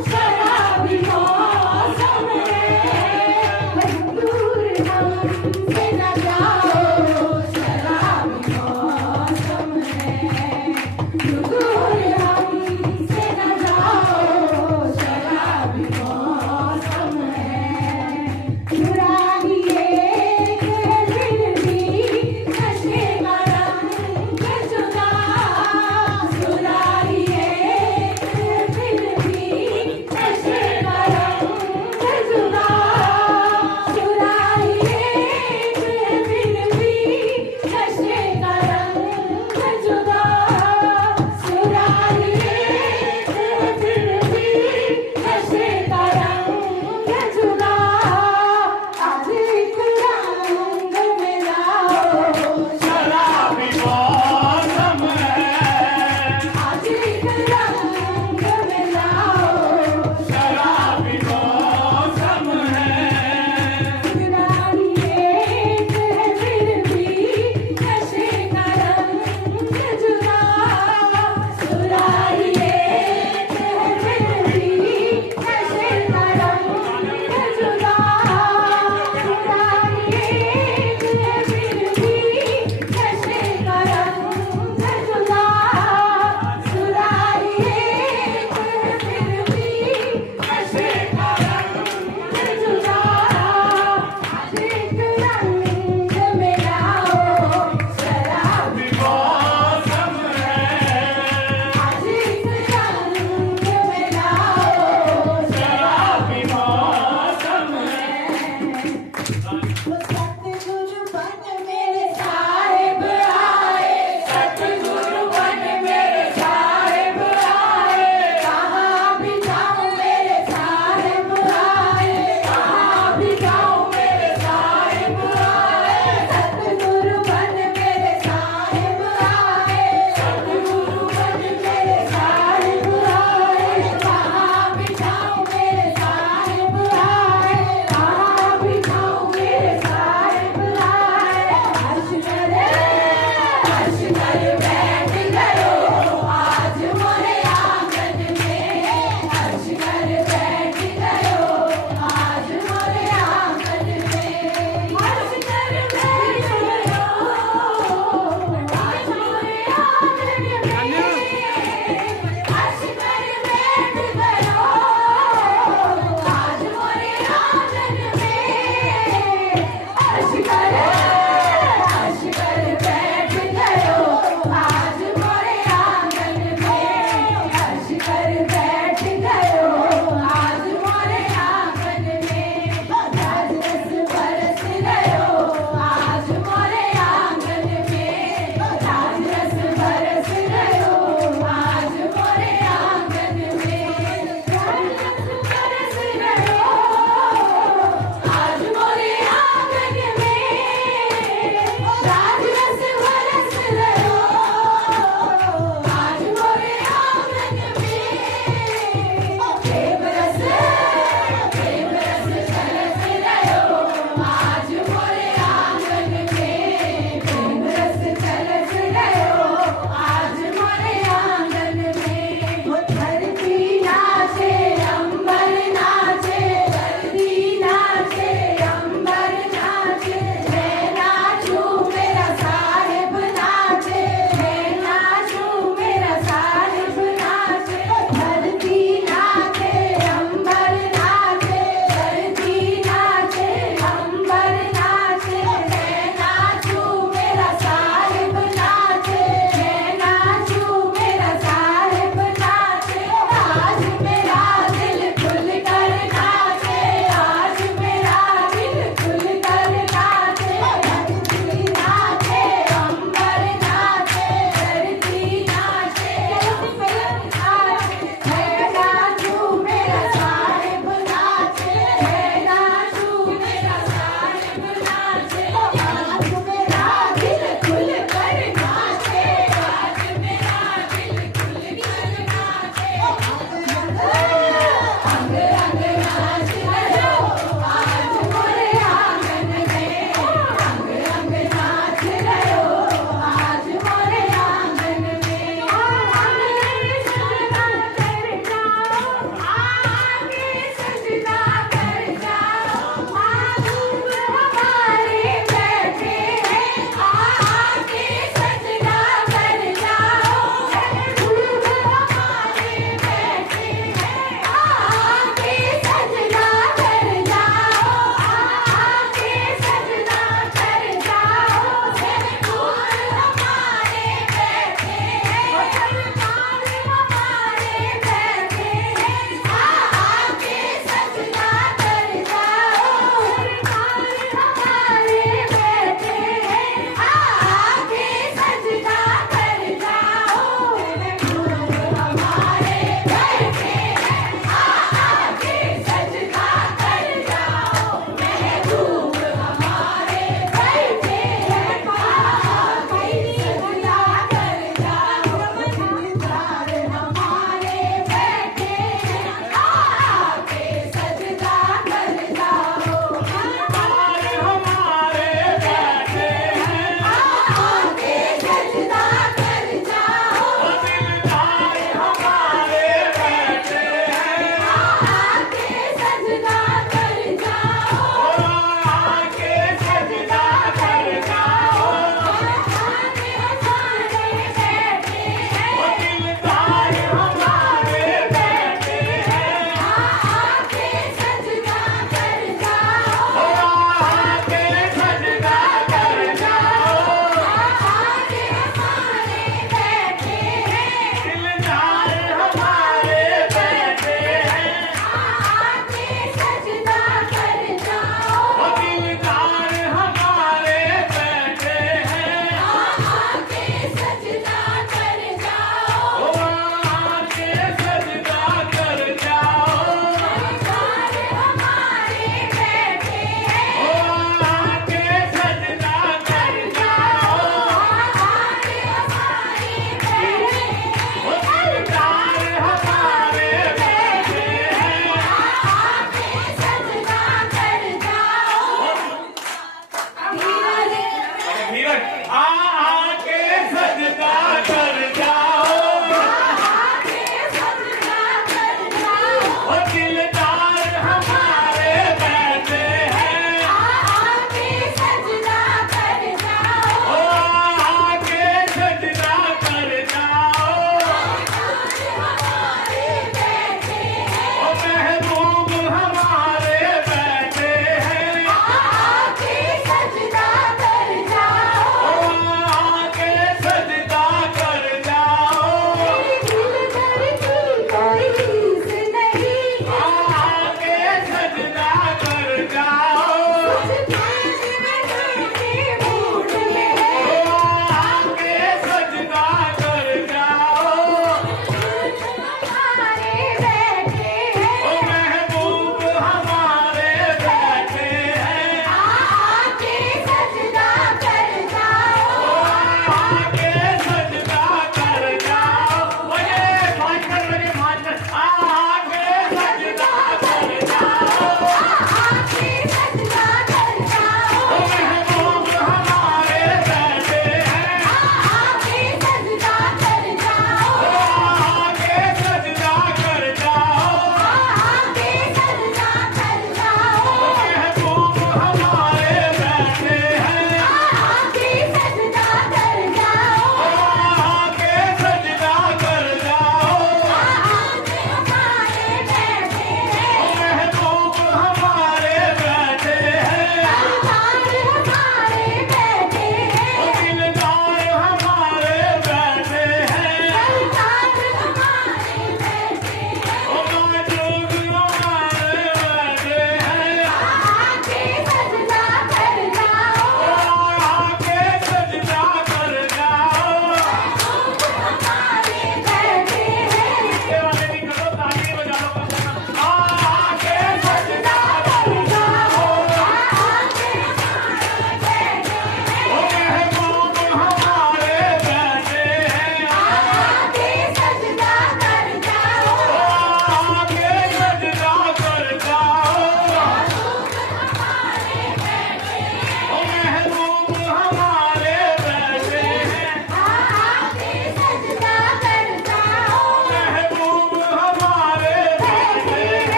शराबी मौसम है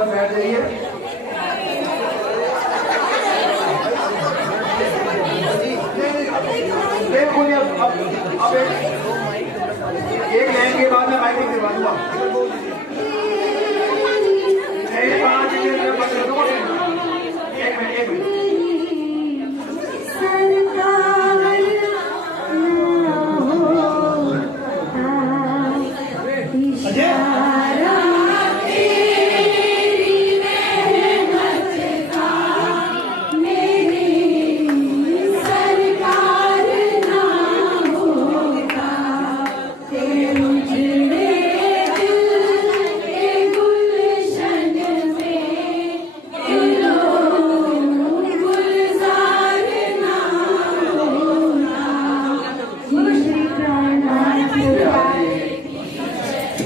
सब बैठ जाइए। देखो अब एक लाइन के बाद में माइक दिलवा दूंगा। एक मिनट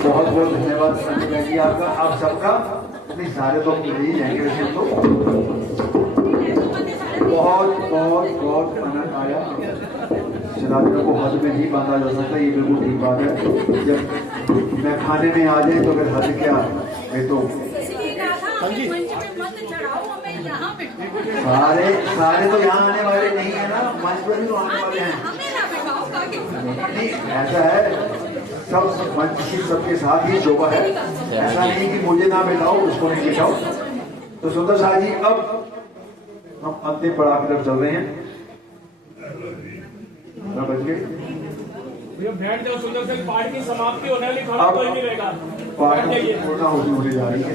बहुत बहुत धन्यवाद जी आपका, आप सबका। नहीं सारे तो मिल ही जाएंगे वैसे तो। बहुत बहुत बहुत आनंद आया। शराबियों को हद में नहीं बांधा जा सकता, ये बिल्कुल ठीक बात है। जब मैं खाने में आ जाए तो फिर हद क्या है। तो सारे सारे तो यहाँ आने वाले नहीं है ना, मंच पर भी तो आने वाले हैं। नहीं ऐसा है, सब मंच की सबके साथ ही शोभा है। ऐसा नहीं कि मुझे ना बिठाओ उसको नहीं बिठाओ। तो सुंदर शाह जी, अब हम अंतिम पड़ाव की तरफ चल रहे हैं। बच गए, बैठ जाओ सुंदर से, पार्टी की समाप्ति होने वाली, खाना कोई नहीं रहेगा। पार्टी पूर्ण होने जा रही है।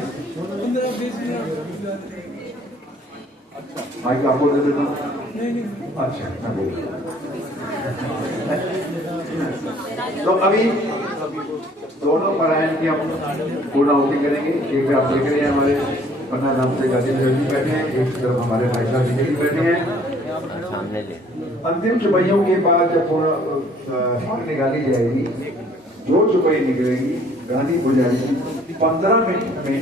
माइक आपको दे देता हूँ। अच्छा मैं बोल, तो अभी दोनों परायण की हम पूर्णाहुति करेंगे। एक आप देख रहे हैं हमारे पन्ना नाम से गाजी जी बैठे हैं, एक तरफ हमारे भाई साहब जी बैठे हैं सामने। अंतिम चुपैयों के बाद जब पूरा निकाली जाएगी, जो चुपई निकलेगी गांधी पुजारी 15 मिनट में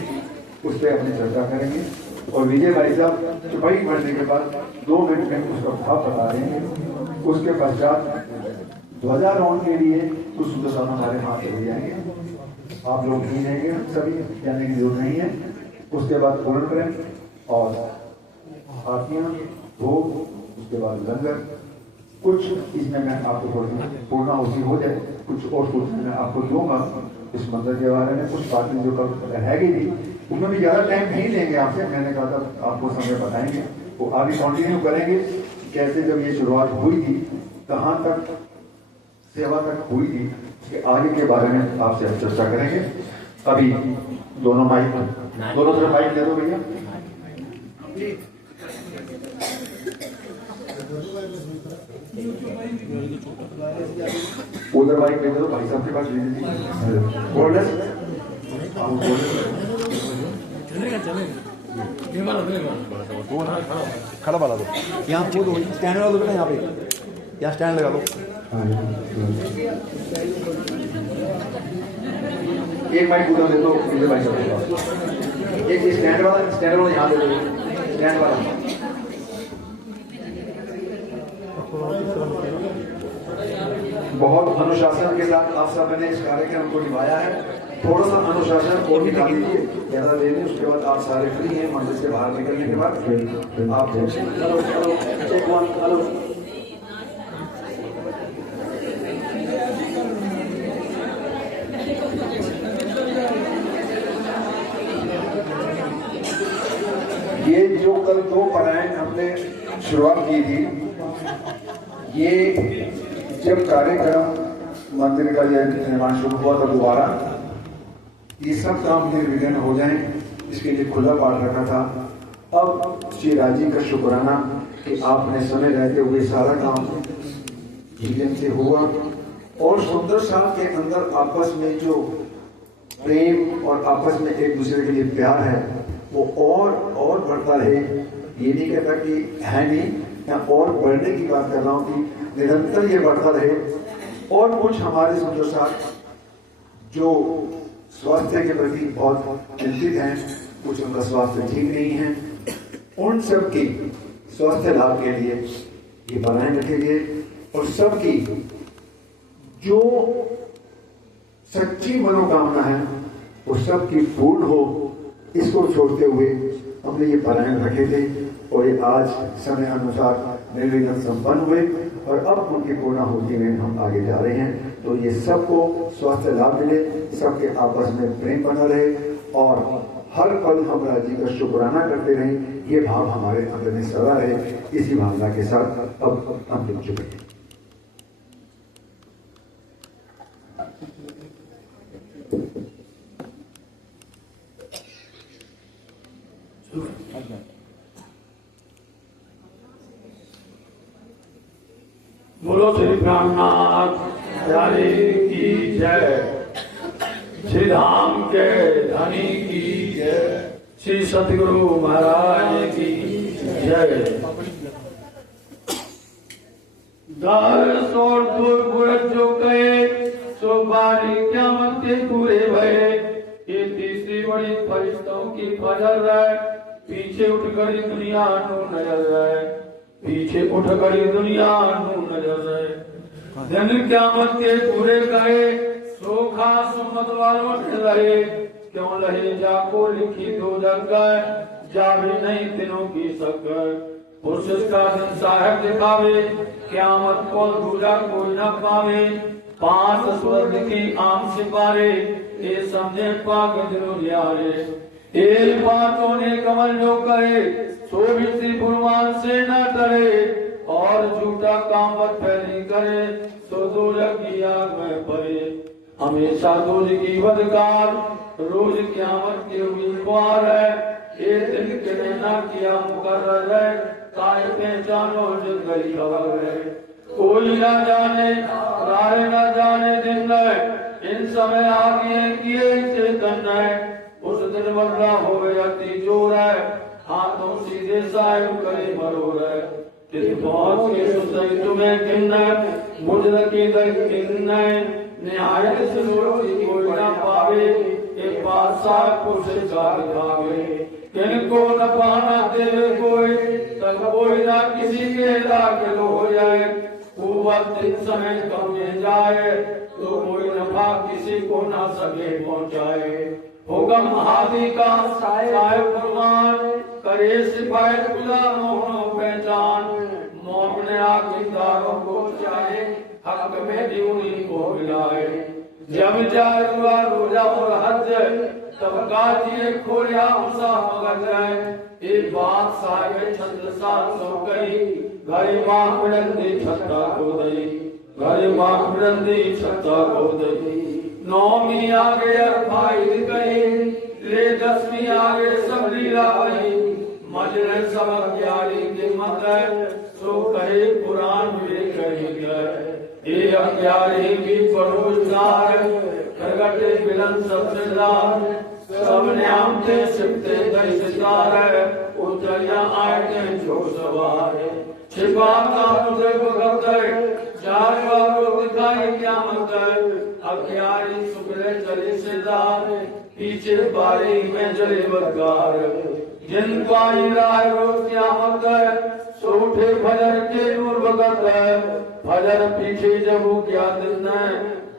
उस पर अपनी चर्चा करेंगे। और विजय भाई साहब चुपई पढ़ने के बाद 2 मिनट में उसका भाव बता देंगे। उसके पश्चात ध्वजारोहण के लिए कुछ सुंदर साहब हमारे हाथ चले जाएंगे। आप लोग नहीं रहेंगे, सभी जाने की जरूरत नहीं है। उसके बाद पूर्ण प्रेम और आरतियां, भोग, उसके बाद लंगर। कुछ इसमें मैं आपको थोड़ी पूर्णाहुति हो जाए, कुछ और सूचना मैं आपको दूंगा इस मंदिर के बारे में। कुछ बातें जो कल रहेगी थी उसमें भी ज्यादा टाइम नहीं लेंगे आपसे, मैंने कहा था आपको समय बताएंगे। वो आगे कंटिन्यू करेंगे, कैसे जब ये शुरुआत हुई थी, कहाँ तक सेवा तक हुई थी, उसके आगे के बारे में आपसे चर्चा करेंगे। अभी दोनों माइक, दोनों तरफ माइक दे दो भैया। उधर माइक दे दो, भाई साहब के पास ले दीजिए। गोल्डन खड़ा वाला दो, यहाँ वो दो, स्टैंड वाला दो ना, यहाँ पे यहाँ स्टैंड लगा दो। एक माइक उधर दे दो, मुझे भाई साहब एक स्टैंड वाला यहाँ दे दो, स्टैंड वाला। बहुत अनुशासन के साथ आप सब ने इस कार्यक्रम को निभाया है। थोड़ा सा अनुशासन और निकाल लीजिए, ज्यादा दे दें। उसके बाद आप सारे फ्री हैं मंदिर से बाहर निकलने के बाद। आप हेलो ये जो कल 2 परायण हमने शुरुआत की थी, ये जब कार्यक्रम मंदिर का यह निर्माण शुरू हुआ था दोबारा, ये सब काम निर्विघ्न हो जाए इसके लिए खुला पाठ रखा था। अब श्री राजी का शुक्राना कि आपने समय रहते हुए सारा काम विघ्न से हुआ। और सुंदर साहब के अंदर आपस में जो प्रेम और आपस में एक दूसरे के लिए प्यार है वो और बढ़ता रहे। ये नहीं कहता कि है नहीं, या और बढ़ने की बात कर रहा हूँ कि निरंतर ये बढ़ता रहे। और कुछ हमारे सुंदर साहब जो स्वास्थ्य के प्रति बहुत चिंतित हैं, कुछ उनका स्वास्थ्य ठीक नहीं है, उन सब की स्वास्थ्य लाभ के लिए ये बनाए रखे गए। और सबकी जो सच्ची मनोकामना है वो सबकी पूर्ण हो, इसको छोड़ते हुए हमने ये पारायण रखे थे और ये आज समय अनुसार निर्विघ्न संपन्न हुए और अब उनकी पूर्णाहुति में हम आगे जा रहे हैं। तो ये सबको स्वास्थ्य लाभ मिले, सबके आपस में प्रेम बना रहे और हर पल हम राजी का शुक्राना करते रहें, ये भाव हमारे अंदर में सदा रहे। इसी भावना के साथ अब हम लोग चुके। बोलो श्री ब्रह्मनाथ प्यारे की जय, श्री धाम के धनी की जय, श्री सतगुरु महाराज की जय। दस और दो बुरज जो गए सो बारी क़यामत के पूरे भये। ये तीसरी बड़ी फरिश्तों की फजर है, पीछे उठ कर दुनिया नो नजर है, पीछे उठ कर दुनिया नो नजर है। दिन क़यामत के पूरे गए सो खास उम्मत वालों ने रहे, क्यों लहे जाको लिखी दो जगह, जा भी नहीं दिनों की सकर। पुरुष का दिन साहब दिखावे, क़यामत को दूजा कोई न पावे। पांच स्वर्ग की आम सिपारे, ये समझे पाक दिनों यारे। एक बातों ने कमल जो करे, सो भी फुरमान से न डरे। और झूठा कामत फैली करे, सो दोजख की आग में पड़े। हमेशा दोज की बदकार, रोज क़यामत के उम्मीदवार है। ये दिन के ना किया मुकर्रर है, काय पहचानो जो गई खबर है। कोई ना जाने राह ना जाने दिन है, इन समय आगे किए चेतन है। उस दिन बदला होवे अति जोर है, हाथों सीधे साहिब करे मरोर है। पहुंच के सुसई तुम्हें किन्न, मुझ की किन्न न्याय से कोई ना पावे। एक बादशाह पुरुष का दिखावे, किनको न पाना देवे कोई, तब कोई ना किसी के दाखिल हो जाए। कुवत दिन समय कम जाए, तो कोई नफा किसी को ना सके पहुँचाए। हुक्म हादी का साहिब फरमान, करे सिपाही खुदा मोहनो पहचान। मोहन आखिरदारों को चाहे, हक में भी उन्हीं को मिलाए। जब जाए रोजा और हज, तब काजिए खोया उसा मगज है। एक बात साहिब छंद सात सौ कही, घरे माँ बिरंदी छत्ता को दई, घरे माँ बिरंदी छत्ता को दई। नौमी आगे अरफाई गई, ले दसवीं आगे सब लीला भई। मजरे सबक यारी के मत सो कहे पुराण में कही गए। ये अज्ञानी की परोजगार, प्रगटे बिलन सबसेदार। सब न्याम थे सिपते दई सितार, उतरिया आए थे जो सवार। छिपा का मुझे भगत चार बारों दिखाई क़यामत। अज्ञानी सुखले चले सिदार, पीछे बारी में जले बदकार। जिनको आई राय रोज क़यामत, सो उठे फजर के नूर भगत। फजर पीछे जब क्या दिन है,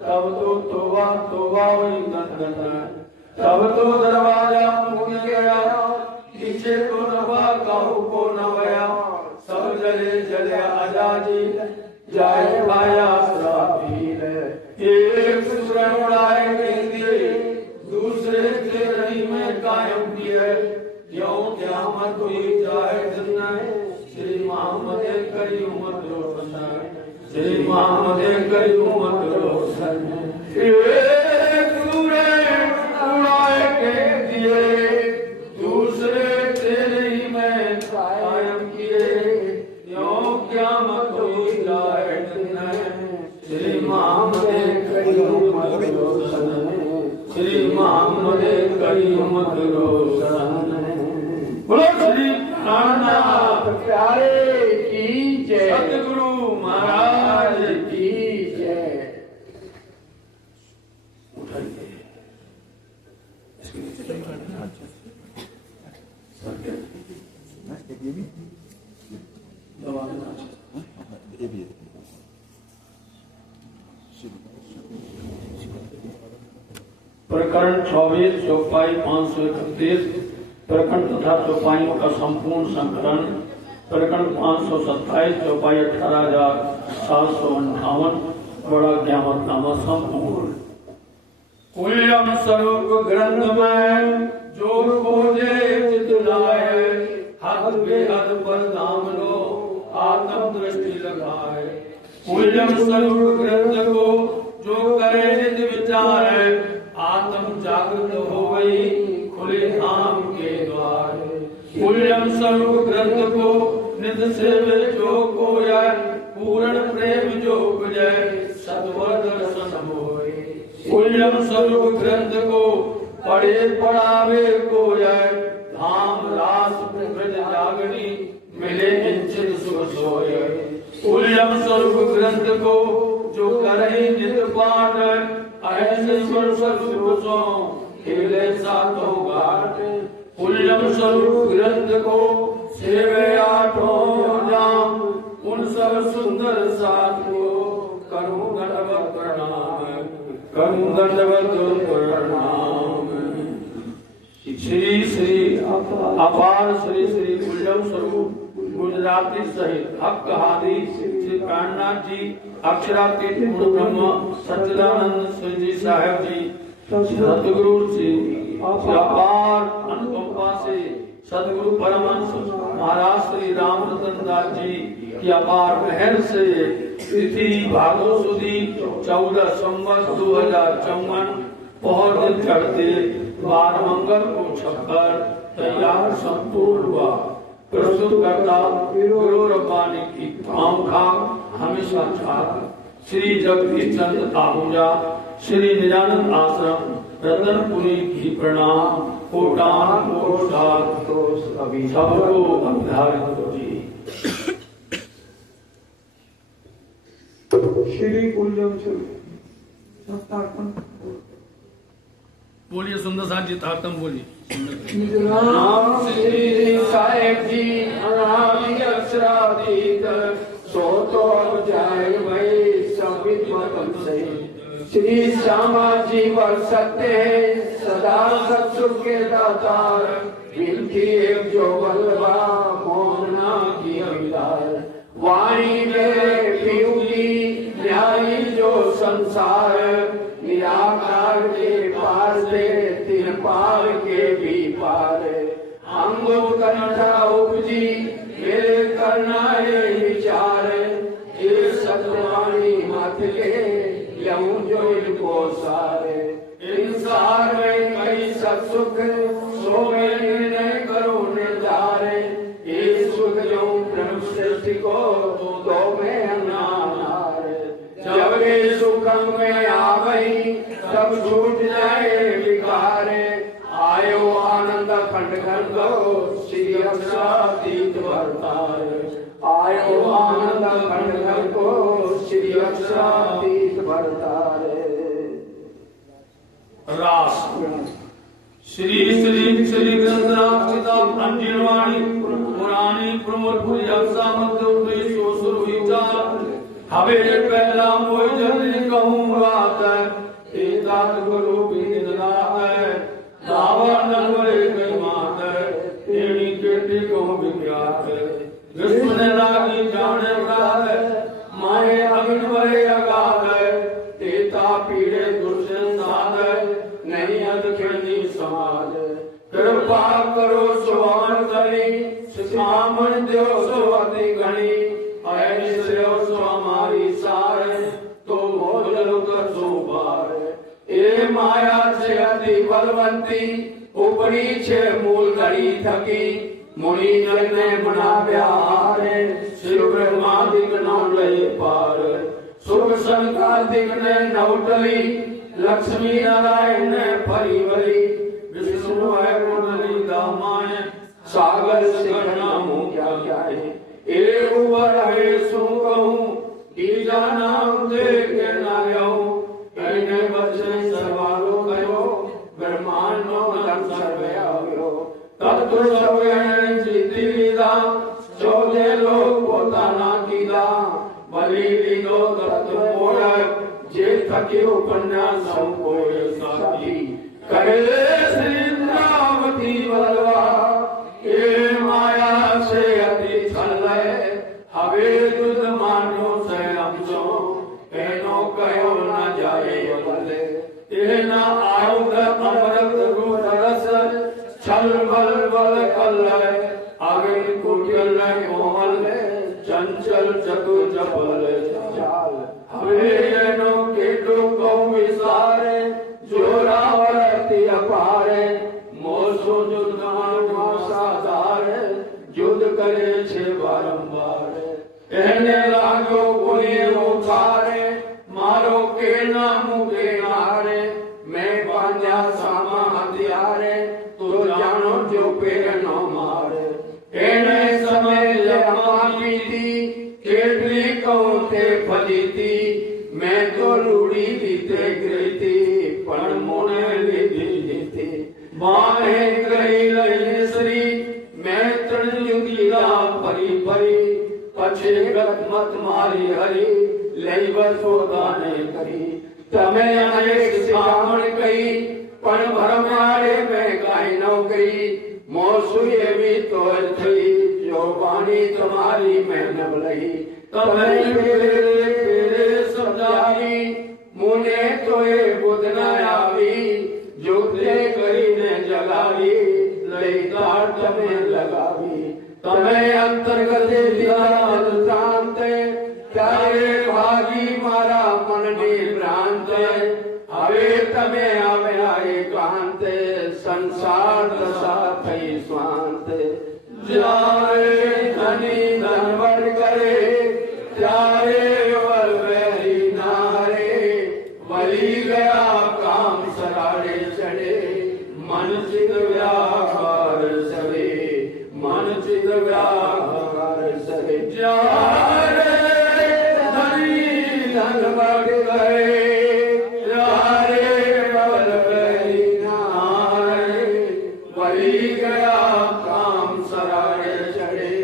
तब तो तोबा तोबा वही गंदन। तब तो दरवाजा मुख गया, पीछे तो नबा काहू को न गया। सब जले जले आजादी, जाए पाया श्रापील। एक सूरज उड़ाए गेंदे, दूसरे के रही में कायम किए। क्यों क़यामत हुई जाए दिन, श्री मोहम्मद करी उम्मत रोशन। श्री मोहम्मद करी उम्मत रोशन। एक सूरज उड़ाए गेंदे, दूसरे के रही में कायम किए। क्यों क़यामत हुई जाए दिन, श्री मोहम्मद करी उम्मत रोशन। श्री मोहम्मद करी उम्मत रोशन। बोलो श्री प्राणनाथ प्यारे की जय, सतगुरु महाराज की जय। प्रकरण 24 चौपाई 531 प्रकरण तथा चौपाइयों का संपूर्ण संकलन प्रकरण 527 चौपाई 18,758 बड़ा ज्ञाननामा संपूर्ण। कुल्यम स्वरूप ग्रंथ में जो खोजे चित लाए हद बेहद पर नाम लो आत्म दृष्टि लगाए। कुल्यम स्वरूप ग्रंथ को जो करे नित विचार आत्म जागृत हो गई खुले धाम के द्वार। कुल्यम स्वरूप ग्रंथ को नित सेवे जो कोया पूर्ण प्रेम जो गुजय सत्वर दर्शन होए। कुल्यम स्वरूप ग्रंथ को पढ़े पढ़ावे कोया धाम रास ब्रज जागनी मिले इंचित सुख सोए। कुल्यम स्वरूप ग्रंथ को जो करे नित पाठ ऐसे स्वरूप सो खेले सातों घाट। कुल्यम स्वरूप ग्रंथ को सेवे आठों नाम उन सब सुंदर साथ को करूं दंडवत प्रणाम करूं दंडवत प्रणाम। श्री श्री अपार श्री श्री कुल्यम स्वरूप गुजराती सहित हक हादी श्री प्राणनाथ जी अक्षरातीत पूर्ण ब्रह्म सच्चिदानंद जी साहेब जी सतगुरु जी अपार अनुकंपा से सदगुरु परमहंस महाराज श्री राम रतन दास जी की अपार मेहर से तिथि भादो सुदी 14 संवत 2054 पौर दिन चढ़ते बार मंगल को छप्पर तैयार संपूर्ण हुआ। प्रस्तुत करता गुरु रब्बानी की खामखा हमेशा छात्र श्री जगदीश चंद्र आहूजा श्री निजानंद आश्रम रतनपुरी की प्रणाम कोटान कोटान सबको अभिधारित जी। श्री कुल्यम संस्थापन बोलिए सुंदर साथ जी तारतम बोलिए। नाम श्री साहेब जी अनादि अक्षरातीत सो तो अब जाए भाई संबित मतम सही। श्री श्यामा जी वर सत्य है सदा सत्सुख के दातार विनती एक जो बलवा मोहना की अविदार। वाणी में पीऊगी न्यायी जो संसार निराकार के पार से तीन पार के भी पार। अंग कंठा उपजी मेरे करना है विचार ये सतवाणी मत के लहू जो इनको सारे। इंसार में कई सत्सुख सो में निर्णय करो निर्धार ये सुख जो ब्रह्म सृष्टि को दो में अनार। जब वे सुखम में आ गई तब छूट जाए विकार आयो आनंद खंड खंड श्री अक्षरातीत वर्तार। आयो आनंद खंड खंड को श्री अक्षरातीत वर्तार। रास श्री श्री श्री ग्रंथराज किताब अंजनवाणी पुरानी प्रमोदपुरी अक्षामत विचार हवे पहला मोई जन कहूँ बात एकात गुरु बिन रात दावा नलवरे कई मात एणी केटी कहूँ विख्यात। विष्णु ने लागी जाने रात माए अग्नि वरे अगाध तेता पीड़े दुर्जन साध नहीं अदखनी समाज। कृपा करो सुहान करी सिखामण दो सुवति गणी ऐनी श्रेय सो हमारी सार तो भोजन कर सो बार। ए माया से अति बलवंती उपरी छे मूल धरी थकी मुनि जन ने मना व्याहार शिव ब्रह्मादिक नौ लय पार। सुख संकादिक ने नौटली लक्ष्मी नारायण ने परिवरी विष्णु है कुंडली दामाय सागर से नाम क्या क्या है। एक उबर है सु कहूँ तीजा नाम दे के नायऊ कहने बच्चे सर्वालो कहो ब्रह्मांडो धन सर्वे आयो। तत्व सर्वे जीती लीला चौदह लोग पोताना कीला बलि लीलो तत्व मोड़ जे थकी उपन्यास कोय साथी करे श्री इंद्रावती बलवा ये माया से अति छल हवे दुध मानो से हमसो एनो कहो न जाए बले ये न आयुध अमृत रूप रस छल बल बल कल आगे कुटिल कोमल चंचल चतुर चपल चाल हवे एनो केटो कौ विसारे जोरावरती अपारे मोसो युद्ध मानो साधारे युद्ध करे छे बारंबार एने लागो कोई उठारे मारो के ना मुके नारे मैं पांजा सामा हथियारे तो जानो जो पेड़ न मारे एने समय जमानी थी केटली कहते फली थी मैं तो लूड़ी बीते गई थी पण मोने लीधी थी माहे गई लई श्री मैं तण युगीला परी परी पछे गत मत मारी हरी लई बसो दाने करी तमे अनेक सिखामण कई पण भरमारे में काई न गई मोसु एवी तो थई जो बाणी तुम्हारी मैं न लई तमे पेरे सदाई मुने तो ए बुध न आवी जुगते करीने जगावी लई तार तमे लगावी तमे अंतर्गत विधान शांत त्यारे भागी मारा मन भ्रांत हवे तमे आव्या एकांत संसार दशा थई स्वांत जाए धनी धनवर करे त्यारे वल वैरी नारे वली गया काम सराड़े चढ़े मन चित व्यापार सरे मन चित व्यापार सरे जारे धनी धनवर गए त्यारे वल वैरी नारे वली गया काम सराड़े चढ़े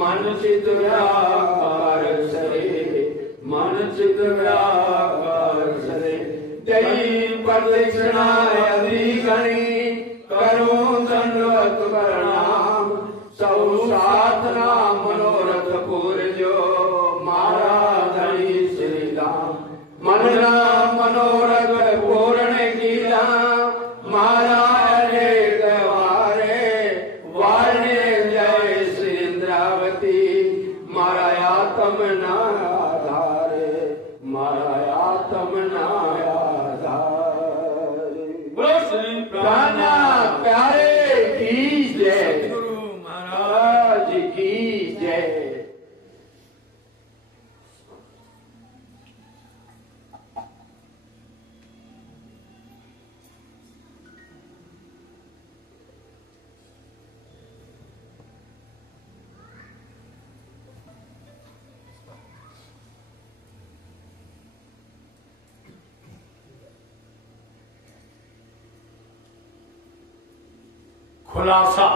मन चित व्यापार सरे मन चित व्यापार सरे दई प्रदक्षिणा अधिगणी करो दंडवत प्रणाम सौ साधना मनोरथ पूर्जो मारा धनी श्री राम मनना मनोरथ पूर्ण कीला मारा रे गवारे वारणे जय श्री इंद्रावती मारा आत्म ना आधारे मारा आत्म ना प्राणा प्यारे की जय गुरु महाराज की जय। खुलासा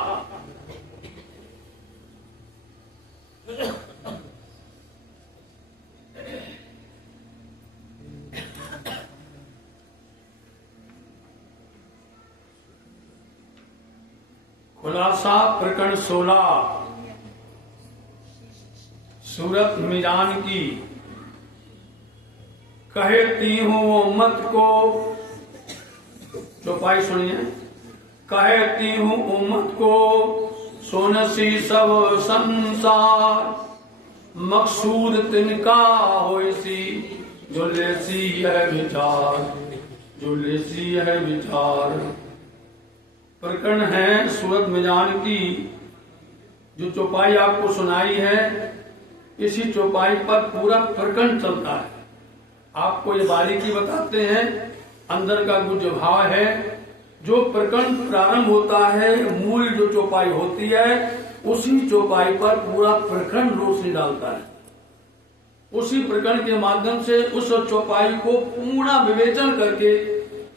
खुलासा प्रकरण 16 सूरत मिजान की कहती हूँ वो मत को चौपाई सुनिए कहती हूँ उम्मत को सोनसी सब संसार मकसूद तिनका होइसी जो लेसी है विचार जो लेसी है विचार। प्रकरण है सूरत मिजान की जो चौपाई आपको सुनाई है इसी चौपाई पर पूरा प्रकरण चलता है। आपको ये बारीकी बताते हैं अंदर का कुछ भाव है। जो प्रकरण प्रारंभ होता है मूल जो चौपाई होती है उसी चौपाई पर पूरा प्रकरण रोशनी डालता है। उसी प्रकरण के माध्यम से उस चौपाई को पूर्ण विवेचन करके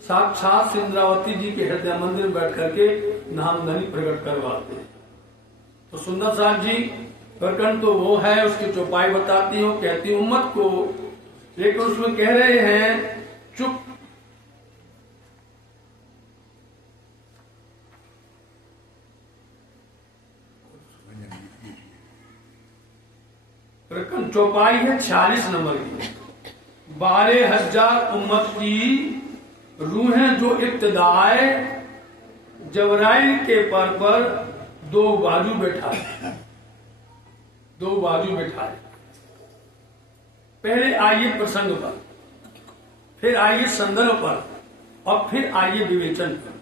साक्षात इंद्रावती जी के हृदय मंदिर में बैठ करके नाम धनी प्रकट करवाते हैं। तो सुंदर साहब जी प्रकरण तो वो है उसकी चौपाई बताती हूँ कहती हूँ उम्मत को, लेकिन उसमें कह रहे हैं चुप चौपाई है 46 नंबर की। 12,000 उम्मत की रूहें जो इब्तिदाए जबराइल के पर दो बाजू बैठाए, दो बाजू बैठाए। पहले आइए प्रसंग पर, फिर आइए संदर्भ पर, और फिर आइए विवेचन पर।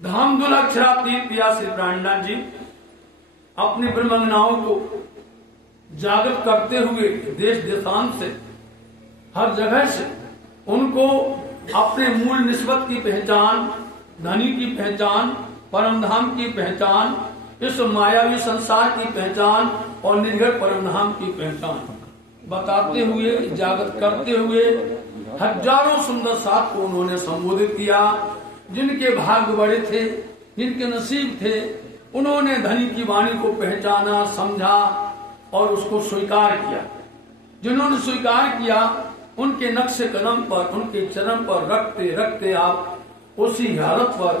धामधुल अक्षरातीत पिया श्री प्राणनाथ जी अपनी ब्रह्मज्ञाओं को जागृत करते हुए देश देशांत से, हर जगह से उनको अपने मूल निस्बत की पहचान, धनी की पहचान, परमधाम की पहचान, इस मायावी संसार की पहचान और निर्घर परमधाम की पहचान बताते हुए, जागृत करते हुए हजारों सुंदर साथ को उन्होंने संबोधित किया। जिनके भाग्य बड़े थे, जिनके नसीब थे, उन्होंने धनी की वाणी को पहचाना, समझा और उसको स्वीकार किया। जिन्होंने स्वीकार किया, उनके नक्शे कदम पर, उनके चरण पर रखते रखते आप उसी हालत पर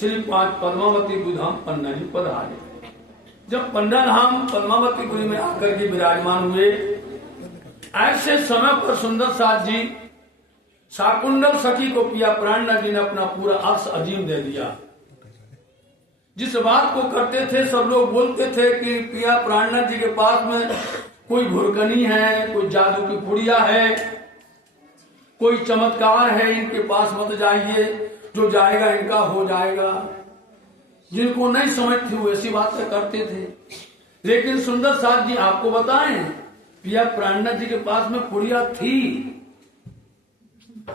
श्री पांच पद्मावती गुधाम पन्ना जी पधारे। जब पंडा धाम पद्मावती गुरी में आकर के विराजमान हुए, ऐसे समय पर सुंदर साथ जी शाकुंडल सखी को पिया प्राणनाथ जी ने अपना पूरा अर्श अजीम दे दिया। जिस बात को करते थे सब लोग बोलते थे कि पिया प्राणनाथ जी के पास में कोई भुरकनी है, कोई जादू की पुड़िया है, कोई चमत्कार है, इनके पास मत जाइए, जो जाएगा इनका हो जाएगा। जिनको नहीं समझ थी वो ऐसी बातें करते थे। लेकिन सुंदर साथ जी आपको बताएं, पिया प्राणनाथ जी के पास में पुड़िया थी,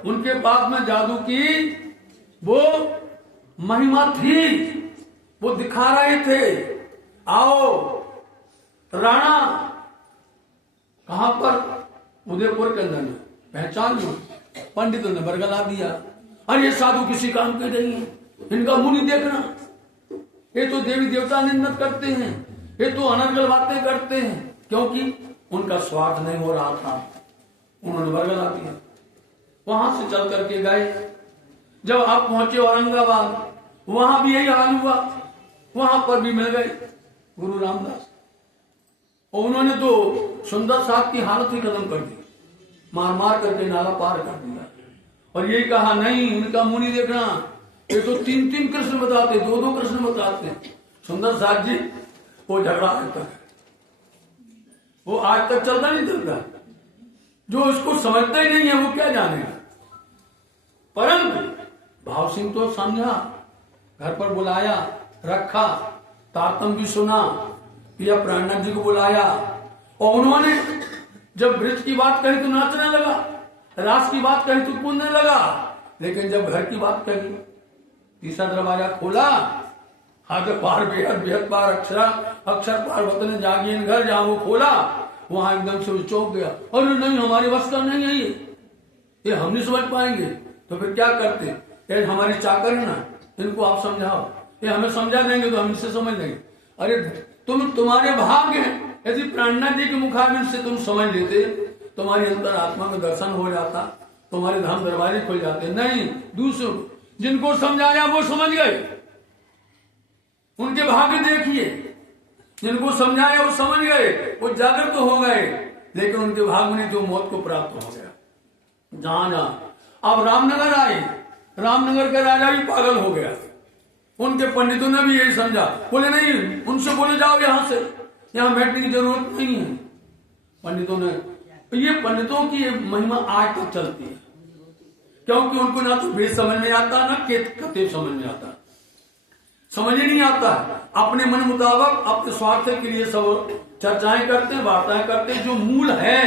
उनके पास में जादू की वो महिमा थी, वो दिखा रहे थे। आओ राणा, कहां पर? उदयपुर के अंदर में, पहचान लो। पंडितों ने बरगला दिया, अरे ये साधु किसी काम के नहीं है, इनका मुंह नहीं देखना, ये तो देवी देवता निंदन करते हैं, ये तो अनर्गल बातें करते हैं। क्योंकि उनका स्वार्थ नहीं हो रहा था, उन्होंने बरगला दिया। वहां से चल करके गए, जब आप पहुंचे औरंगाबाद, वहां भी यही हाल हुआ, वहां पर भी मिल गए गुरु रामदास, और उन्होंने तो सुंदर साहब की हालत ही खत्म कर दी, मार मार करके नाला पार कर दिया। और यही कहा नहीं, इनका मुंह नहीं देखना, ये तो 3-3 कृष्ण बताते, 2-2 कृष्ण बताते। सुंदर साहब जी वो झगड़ा आज तक है, वो आज तक चलता नहीं चलता। जो इसको समझता ही नहीं है वो क्या जानेगा। परंतु भाव सिंह तो समझा, घर पर बुलाया, रखा, तारतम भी सुना, पिया प्राणनाथ जी को बुलाया, और उन्होंने जब ब्रज की बात कही तो नाचने लगा, रास की बात कही तो कूदने लगा। लेकिन जब घर की बात कही, तीसरा दरवाजा खोला, हद पार बेहद बेहद पार अक्षर पार वतन जागियन घर, जहां वो खोला वहां एकदम से चौंक गया। अरे नहीं, हमारे बस का नहीं है ये हम नहीं समझ पाएंगे। तो फिर क्या करते, ये हमारी चाकर है ना, इनको आप समझाओ, ये हमें समझा देंगे तो हम इसे समझ लेंगे। अरे तुम्हारे भाग्य हैं, यदि प्राणनाथ जी के मुखाबिल से तुम समझ लेते, तुम्हारी अंतर आत्मा में दर्शन हो जाता, तुम्हारे धाम दरवाजे खुल जाते। नहीं, दूसरों जिनको समझाया वो समझ गए, उनके भाग्य देखिए, जिनको समझाया वो समझ गए, वो जागृत तो हो गए, लेकिन उनके भाग्य में जो मौत को प्राप्त हो गया। जहां अब रामनगर आए, रामनगर का राजा भी पागल हो गया। उनके पंडितों ने भी यही समझा, बोले नहीं, उनसे बोले जाओ यहां से, यहां बैठने की जरूरत नहीं है। पंडितों ने, ये पंडितों की महिमा आज तक चलती है, क्योंकि उनको ना तो वेद समझ में आता, ना कतेब समझ में आता, समझ ही नहीं आता है। अपने मन मुताबिक अपने स्वार्थ के लिए सब चर्चाएं करते हैं, वार्ताएं करते हैं। जो मूल है,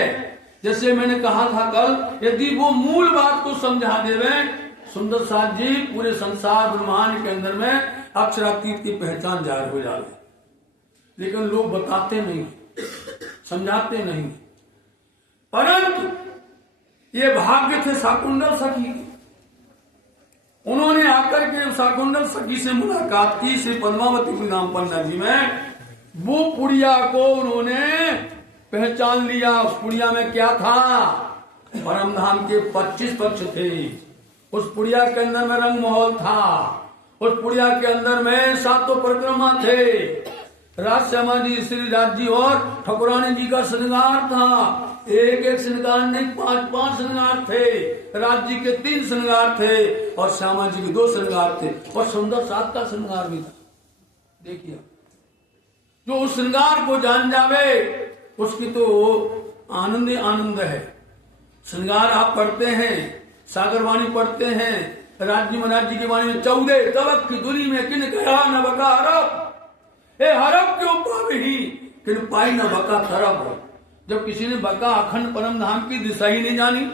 जैसे मैंने कहा था कल, यदि वो मूल बात को समझा देवे सुंदर साथ जी, पूरे संसार ब्रह्मांड के अंदर में अक्षरातीत की पहचान जाहिर हो जाए। लेकिन लोग बताते नहीं, समझाते नहीं। परंतु ये भाग्य थे शाकुंडल सखी की, उन्होंने आकर के शाकुंडल सखी से मुलाकात की श्री पद्मावती गुरुधाम पन्ना जी में। वो पुड़िया को उन्होंने पहचान लिया। उस पुड़िया में क्या था? परमधाम के 25 पक्ष थे। उस पुड़िया के अंदर में रंग महल था। उस पुड़िया के अंदर में 7 परिक्रमा थे। राजश्यामा जी, श्री राज जी और ठकुरानी जी का श्रृंगार था। एक एक श्रृंगार नहीं, 5-5 श्रृंगार थे। राज जी के 3 श्रृंगार थे और श्यामा जी के 2 श्रृंगार थे और सुंदर साथ का श्रृंगार भी था। देखिए, जो उस श्रृंगार को जान जावे उसकी तो आनंद ही आनंद है। श्रृंगार आप पढ़ते हैं, सागरवाणी पढ़ते हैं, राज जी महाराज जी की वाणी में 14 तबक की दूरी में किन कहा न बका हरप, ए हरप क्यों पावे किन पाई न बका खरब। जब किसी ने बका अखंड परम धाम की दिशा ही नहीं जानी,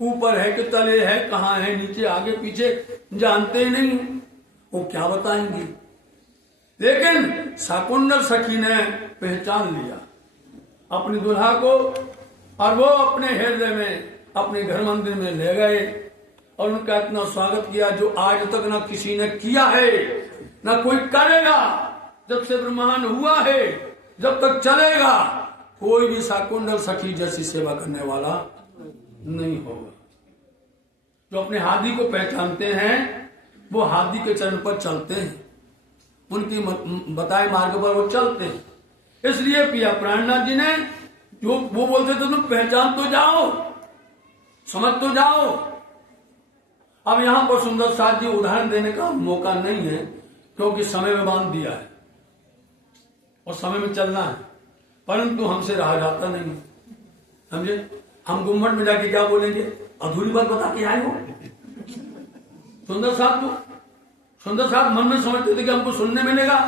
ऊपर है कि तले है, कहाँ है, नीचे आगे पीछे जानते नहीं, वो क्या बताएंगे। लेकिन शाकुंतल सखी ने पहचान लिया अपनी दुल्हा को और वो अपने हृदय में, अपने घर मंदिर में ले गए और उनका इतना स्वागत किया जो आज तक न किसी ने किया है न कोई करेगा। जब से ब्रह्मांड हुआ है, जब तक चलेगा, कोई भी शाकुंतल सखी जैसी सेवा करने वाला नहीं होगा। जो अपने हादी को पहचानते हैं वो हादी के चरण पर चलते हैं, उनकी बताए मार्ग पर वो चलते हैं। इसलिए पिया प्राणनाथ जी ने जो वो बोलते थे, तुम पहचान तो जाओ, समझ तो जाओ। अब यहां पर सुंदर साथ जी उदाहरण देने का मौका नहीं है क्योंकि समय में बांध दिया है और समय में चलना है, परंतु हमसे रहा जाता नहीं। समझे, हम गुम्मट में जाके क्या बोलेंगे, अधूरी बात बता के आए हो। सुंदर साथ को सुंदर साथ मन में समझते थे कि हमको सुनने मिलेगा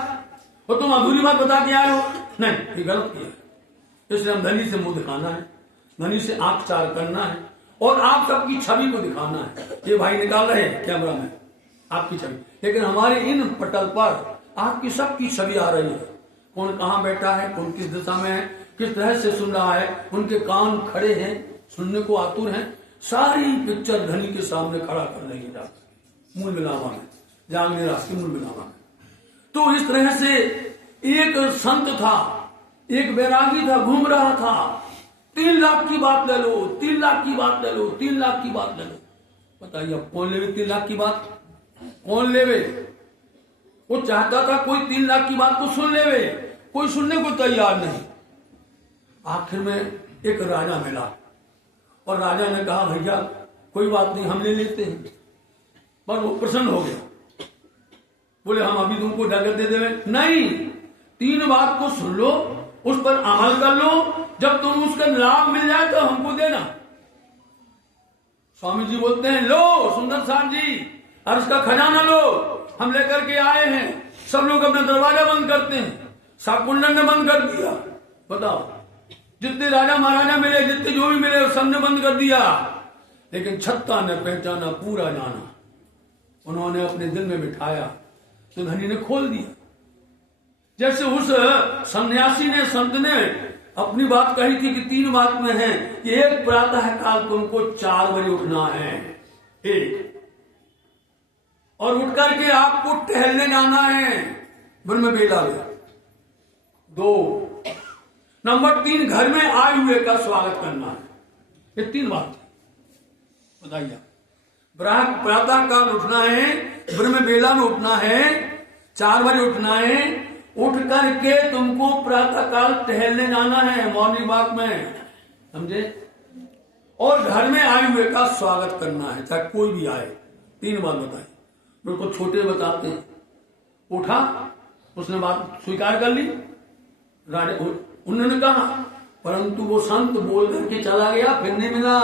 और तुम अधूरी बात बता के आए हो। नहीं, ये गलत किया। इसलिए हम धनी से मुंह दिखाना है, धनी से आंख चार करना है और आप सबकी छवि को दिखाना है। ये भाई निकाल रहे हैं कैमरा में आपकी छवि, लेकिन हमारे इन पटल पर आपकी सबकी छवि आ रही है। कौन कहाँ बैठा है, कौन किस दिशा में है, किस तरह से सुन रहा है, उनके कान खड़े हैं, सुनने को आतुर हैं। सारी पिक्चर धनी के सामने खड़ा कर लेंगे जाकर मूल मिलावा में, जागने रास्ते मूल मिलावा में। तो इस तरह से एक संत था, एक वैरागी था, घूम रहा था। 3 लाख की बात ले लो, 3 लाख की बात ले लो, 3 लाख की बात ले लो। बताइए अब कौन लेवे 3 लाख की बात, कौन लेवे। वो चाहता था कोई 3 लाख की बात को सुन लेवे, कोई सुनने को तैयार नहीं। आखिर में एक राजा मिला और राजा ने कहा, भैया कोई बात नहीं, हम ले लेते हैं। पर वो प्रसन्न हो गया, बोले हम अभी तुमको डगर दे देवे नहीं, 3 बात को सुन लो, उस पर अमल कर लो, जब तुम उसका लाभ मिल जाए तो हमको देना। स्वामी जी बोलते हैं, लो सुंदर साथ जी, और उसका खजाना लो, हम लेकर के आए हैं। सब लोग अपना दरवाजा बंद करते हैं, शाकुंतल ने बंद कर दिया। बताओ, जितने राजा महाराजा मिले, जितने जो भी मिले, सबने बंद कर दिया। लेकिन छत्ता ने पहचाना, पूरा जाना, उन्होंने अपने दिल में बिठाया तो धनी ने खोल दिया। जैसे उस सन्यासी ने, संत ने अपनी बात कही थी कि 3 बात में है कि एक प्रातः काल तुमको 4 बजे उठना है, एक, और उठ करके आपको टहलने जाना है ब्रह्म बेला में, 2, नंबर 3 घर में आए हुए का स्वागत करना है। ये 3 बात है। बताइए, प्रातः काल उठना है, ब्रह्म बेला में उठना है, 4 बजे उठना है, उठ करके तुमको प्रातः काल टहलने जाना है मॉर्निंग वॉक में, समझे, और घर में आए हुए का स्वागत करना है, चाहे कोई भी आए। 3 बात बताई। बिल्कुल छोटे बताते हैं, उठा, उसने बात स्वीकार कर ली, राजा उन्होंने कहा, परंतु वो संत बोल करके चला गया, फिर नहीं मिला।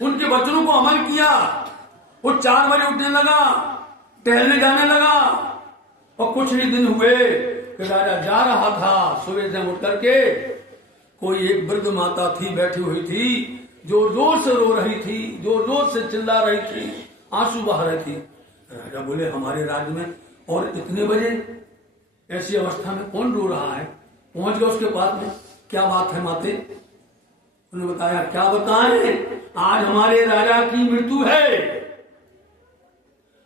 उनके वचनों को अमल किया, वो 4 बजे उठने लगा, टहलने जाने लगा, और कुछ ही दिन हुए कि राजा जा रहा था, सुबह से उठ करके कोई एक वृद्ध माता थी, बैठी हुई थी, जोर जोर से रो रही थी, जोर जोर से चिल्ला रही थी, आंसू बहा रही थी। राजा बोले, हमारे राज्य में और इतने बजे ऐसी अवस्था में कौन रो रहा है। पहुंच गया उसके पास में, क्या बात है माते। उन्होंने बताया, क्या बताएं, आज हमारे राजा की मृत्यु है,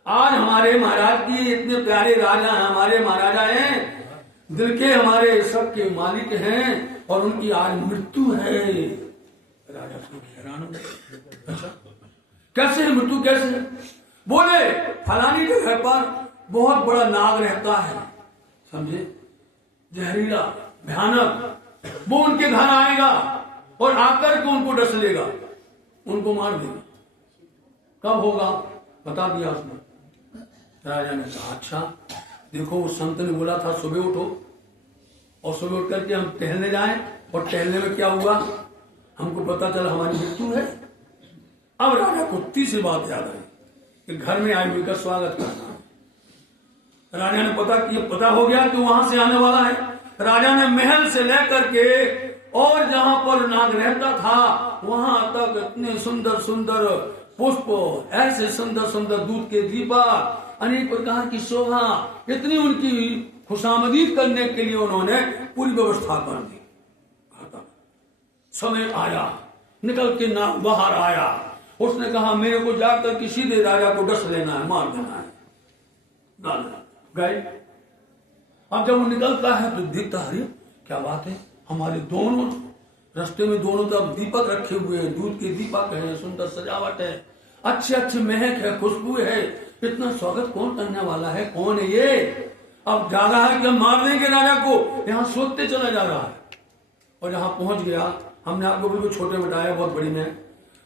आज हमारे महाराज की, इतने प्यारे राजा हैं, हमारे महाराजा हैं, दिल के हमारे सबके मालिक हैं, और उनकी आज मृत्यु है। राजा हैरान हो गए, अच्छा कैसे मृत्यु, कैसे। बोले, फलानी जगह पर बहुत बड़ा नाग रहता है, समझे, जहरीला, भयानक। वो उनके घर आएगा और आकर के उनको डस लेगा, उनको मार देगा। कब होगा बता दिया उसने। राजा ने कहा अच्छा देखो, उस संत ने बोला था सुबह उठो, और सुबह उठ करके हम टहलने जाएं, और टहलने में क्या हुआ, हमको पता चला हमारी मृत्यु है। अब राजा को तीसरी बात याद आई कि घर में आए हुए का स्वागत करना है। राजा ने पता हो गया कि वहां से आने वाला है। राजा ने महल से लेकर के और जहां पर नाग रहता था वहां तक इतने सुंदर सुंदर पुष्प, ऐसे सुंदर सुंदर दूध के दीपा, अनेक प्रकार की शोभा, इतनी उनकी खुशामदीद करने के लिए उन्होंने पूरी व्यवस्था कर दी। समय आया, निकल के नाग बाहर आया, उसने कहा मेरे को जाकर के सीधे राजा को डस लेना है, मार देना है। गए। अब जब वो निकलता है तो देखता है क्या बात है, हमारे दोनों रास्ते में दोनों तरफ दीपक रखे हुए हैं, दूध के दीपक है, सुंदर सजावट है, अच्छे अच्छे महक है, खुशबू है। इतना स्वागत कौन करने वाला है, कौन है ये? अब जा रहा है कि हम मार देंगे राजा को, यहाँ सोचते चला जा रहा है। और जहां पहुंच गया, हमने आपको बिल्कुल छोटे बताया, बहुत बड़ी में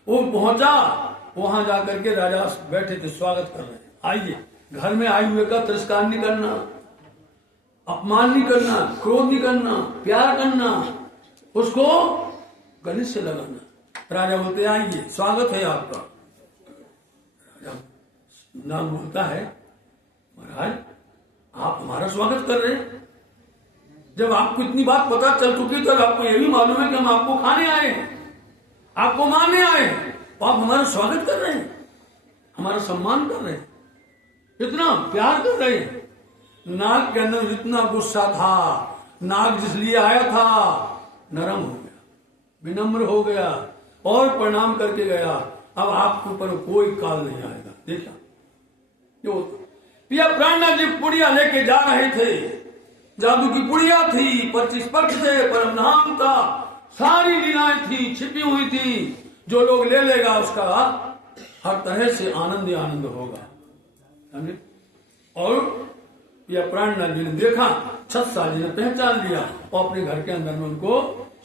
वो पहुंचा, वहां जाकर के राजा बैठे थे, स्वागत कर रहे हैं। आइए, घर में आए हुए का तिरस्कार नहीं करना, अपमान नहीं करना, क्रोध नहीं करना, प्यार करना, उसको गले से लगाना। राजा बोलते आइए, स्वागत है आपका। राजा नाम बोलता है महाराज आप हमारा स्वागत कर रहे हैं, जब आपको इतनी बात पता चल चुकी तो आपको यह भी मालूम है कि हम आपको खाने आए हैं, आपको मारने आए हैं, तो आप हमारा स्वागत कर रहे हैं, हमारा सम्मान कर रहे हैं, इतना प्यार कर रहे हैं। नाग के अंदर जितना गुस्सा था, नाग जिस लिए आया था नरम हो गया, विनम्र हो गया और प्रणाम करके गया। अब आपके ऊपर कोई काल नहीं आएगा। देखा जो पिया प्राणनाथ जी पुड़िया लेके जा रहे थे, जादू की पुड़िया थी, 25 पक्ष थे, परम धाम था, सारी लीलाएं थी, छिपी हुई थी। जो लोग ले लेगा उसका हर तरह से आनंद ही आनंद होगा। और यह प्राणनाथ जी ने देखा, छत्सा जी ने पहचान लिया और अपने घर के अंदर में उनको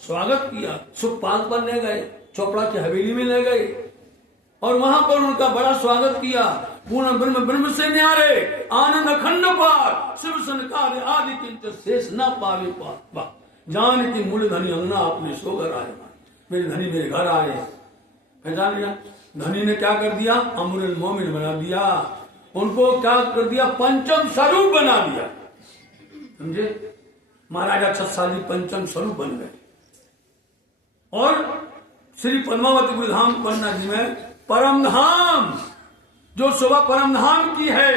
स्वागत किया। सुखपाल पर ले गए, चोपड़ा की हवेली में ले गए और वहां पर उनका बड़ा स्वागत किया। पूर्ण ब्रह्म ब्रह्म से न्यारे, आनंद अखंड पार, शिव संकार आदि किंच शेष न पावे पार। जान की मूल धनी अंगना अपने सो घर आए, मेरे धनी मेरे घर आए। पहचान लिया। धनी ने क्या कर दिया, अमरुल मोमिन बना दिया, उनको क्या कर दिया, पंचम स्वरूप बना दिया। समझे, महाराजा छत्साली पंचम स्वरूप बन गए। और श्री पद्मावती धाम पन्ना जी में परम धाम, जो शोभा परम धाम की है,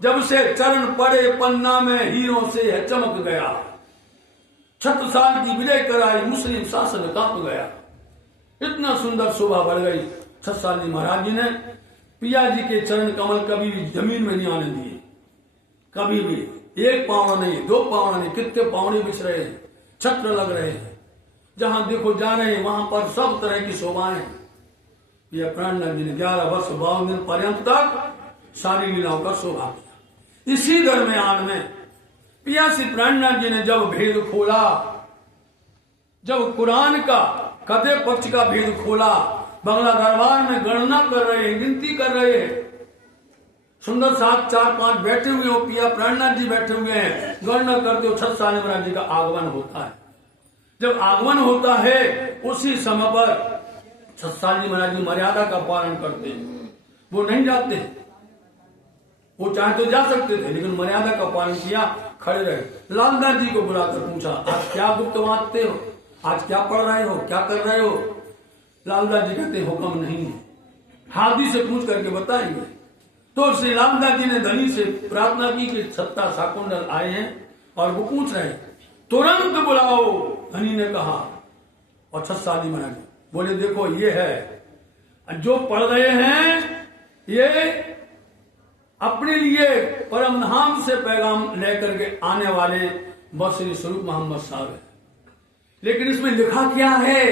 जब से चरण पड़े पन्ना में हीरों से है चमक गया। 6 साल की विजय कराई, मुस्लिम शासन कांप गया। इतना सुंदर शोभा बढ़ गई। छत्साली महाराज जी ने पिया जी के चरण कमल कभी भी जमीन में नहीं आने दिए, कभी भी। एक पावड़ा नहीं, 2 पावड़ा नहीं, कितने पावड़े बिछ रहे हैं, छत्र लग रहे हैं, जहां देखो जा रहे हैं वहां पर सब तरह की शोभाएं। पिया प्राणनाथ जी ने 11 वर्ष 52 दिन पर्यंत तक सारी लीलाओं का शोभा किया। इसी दरमियान में पिया श्री प्राणनाथ जी ने जब भेद खोला, जब कुरान का कदे पक्ष का भेद खोला, बंगला दरबार में गणना कर रहे हैं, गिनती कर रहे हैं, सुंदर 7 4 5 बैठे हुए हो, पिया प्राणनाथ जी बैठे हुए हैं, गणना करते हो। छत्साली महाराज जी का आगमन होता है। जब आगमन होता है उसी समय पर छत्साली महाराज जी मर्यादा का पालन करते हैं, वो नहीं जाते, वो चाहे तो जा सकते थे लेकिन मर्यादा का पालन किया, खड़े रहे। लालदास जी को बुलाकर पूछा, आज क्या गुप्त बांटते हो, आज क्या पढ़ रहे हो, क्या कर रहे हो? लालदास जी कहते हुक्म नहीं है, हादी से पूछ करके बताएंगे। तो श्री लालदास जी ने धनी से प्रार्थना की कि सत्ता शाकुंडल आए हैं और वो पूछ रहे हैं, तुरंत बुलाओ। धनी ने कहा, और छत्साली महाराज बोले देखो ये है जो पढ़ रहे हैं, ये अपने लिए परम धाम से पैगाम लेकर के आने वाले बस श्री स्वरूप मोहम्मद साहब है। लेकिन इसमें लिखा क्या है,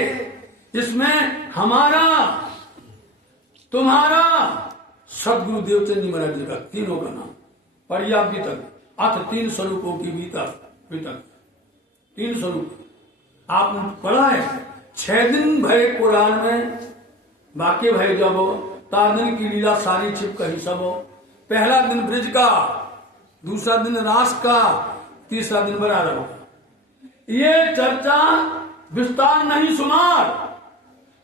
इसमें हमारा तुम्हारा सदगुरु देवचंद जी महाराज जी का, तीनों का नाम पर्याप्ति तक अथ 3 स्वरूपों की भीतर 3 स्वरूप आपने पढ़ा है। 6 दिन भय कुरान में, बाकी भय जब तार दिन की लीला सारी छिप कही सब हो। पहला दिन ब्रज का, दूसरा दिन रास का, तीसरा दिन बड़ा होगा। ये चर्चा विस्तार नहीं सुमार,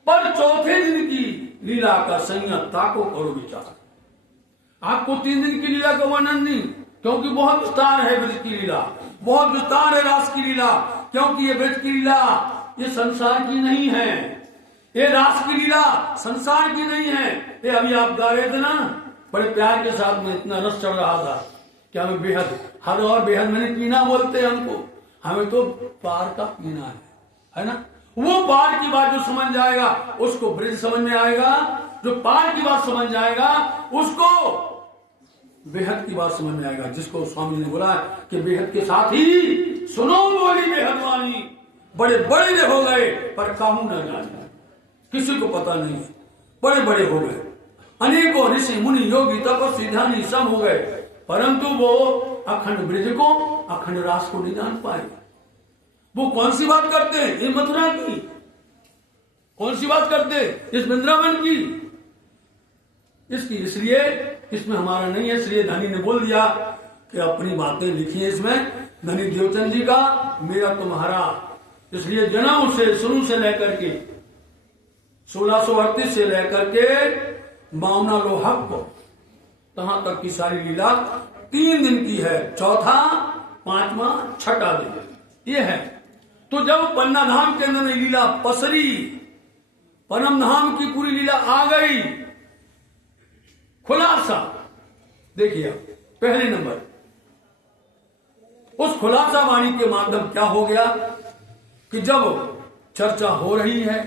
पर चौथे दिन की लीला का संयता को करो विचार। आपको 3 दिन की लीला का वर्णन नहीं, क्योंकि बहुत विस्तार है ब्रज की लीला, बहुत विस्तार है रास की लीला, क्योंकि ये ब्रज की लीला ये संसार की नहीं है, ये रास की लीला संसार की नहीं है। ये अभी आप गा रहे थे ना, बड़े प्यार के साथ में, इतना रस चढ़ रहा था कि हमें बेहद, हर और बेहद मैंने पीना बोलते हैं हमको, हमें तो पार का पीना है ना। वो पार की बात जो समझ जाएगा उसको ब्रज समझ में आएगा, जो पार की बात समझ जाएगा उसको बेहद की बात समझ में आएगा। जिसको स्वामी ने बोला कि बेहद के साथ ही सुनो बोली बेहद वाणी, बड़े बड़े ने हो गए पर काहू न जाने, किसी को पता नहीं है, बड़े बड़े हो गए, अनेकों ऋषि मुनि योगी तपस्वी ध्यानी सब हो गए, परंतु वो अखंड ब्रज को, अखंड रास को नहीं जान पाए। वो कौन सी बात करते हैं? ये मथुरा की कौन सी बात करते हैं? इस वृंदावन की, इसकी, इसलिए इसमें हमारा नहीं है। इसलिए धनी ने बोल दिया कि अपनी बातें लिखिए इसमें, धनी देवचंद जी का, मेरा तुम्हारा। इसलिए जन्म से शुरू से लेकर के 1638 से लेकर के 52 लोहक को तहां तक की सारी लीला 3 दिन की है, चौथा, 5वां, 6ठा दिन ये है। तो जब पन्ना धाम के अंदर लीला पसरी, परम धाम की पूरी लीला आ गई, खुलासा देखिए पहले नंबर, उस खुलासा वाणी के माध्यम क्या हो गया कि जब चर्चा हो रही है,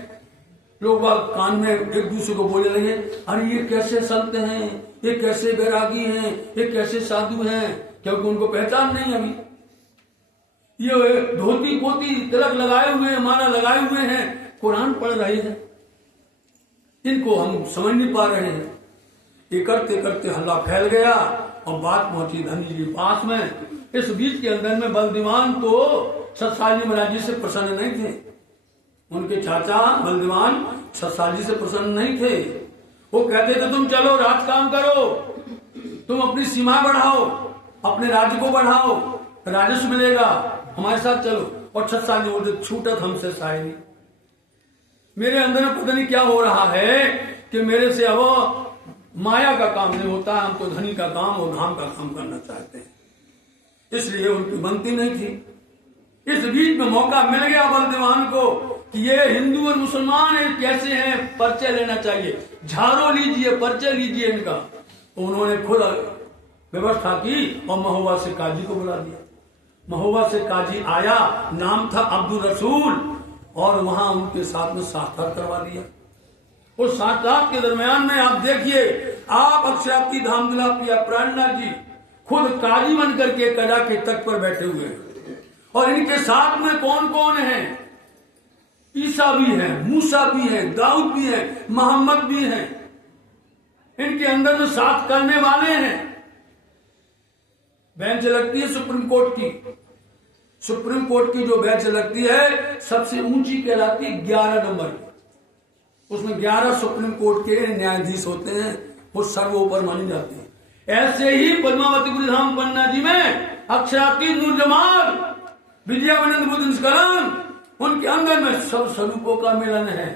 लोग कान में एक दूसरे को बोलने लगे, अरे ये कैसे संत हैं, ये कैसे बैरागी हैं, ये कैसे साधु हैं, क्योंकि उनको पहचान नहीं अभी। ये धोती पोती तिलक लगाए हुए हैं, माला लगाए हुए हैं, कुरान पढ़ रहे हैं, इनको हम समझ नहीं पा रहे हैं। ये करते करते हल्ला फैल गया और बात पहुंची धनी जी पास में। इस बीच के अंदर में बलदीवान तो सतसाली महाराज जी से प्रसन्न नहीं थे, उनके चाचा बलदीवान सतसाली से प्रसन्न नहीं थे। वो कहते थे तुम चलो राज काम करो, तुम अपनी सीमा बढ़ाओ, अपने राज्य को बढ़ाओ, राजस्व मिलेगा, हमारे साथ चलो। और सतसाली बोलते छूटत हमसे शायरी, मेरे अंदर में पता नहीं क्या हो रहा है कि मेरे से अब माया का काम नहीं होता, हम तो धनी का काम और धाम का काम करना चाहते हैं, इसलिए उनकी बनती नहीं थी। इस बीच में मौका मिल गया बलदीवान को कि ये हिंदू और मुसलमान है, कैसे हैं, परिचय लेना चाहिए, झाड़ो लीजिए, परिचय लीजिए इनका। तो उन्होंने खुद व्यवस्था की और महोबा से काजी को बुला दिया। महोबा से काजी आया, नाम था अब्दुल रसूल, और वहां उनके साथ में साक्षात करवा दिया। उस साक्षात के दरमियान में आप देखिए, आप अक्षराप्ति धाम दिला पिया प्राणनाथ जी खुद काजी बन करके कजा के तट पर बैठे हुए हैं, और इनके साथ में कौन कौन है? ईसा भी है, मूसा भी है, दाऊद भी है, मोहम्मद भी है, इनके अंदर में साथ करने वाले हैं। बेंच लगती है सुप्रीम कोर्ट की, सुप्रीम कोर्ट की जो बेंच लगती है सबसे ऊंची कहलाती है 11 नंबर की, उसमें 11 सुप्रीम कोर्ट के न्यायाधीश होते हैं, वो सर्वोपर मानी जाती है। ऐसे ही पद्मावती गुरुधाम पन्ना जी में अक्षराती नूरजमाल विजयानंद बुद्ध निष्कलम, उनके अंदर में सब स्वरूपों का मिलन है।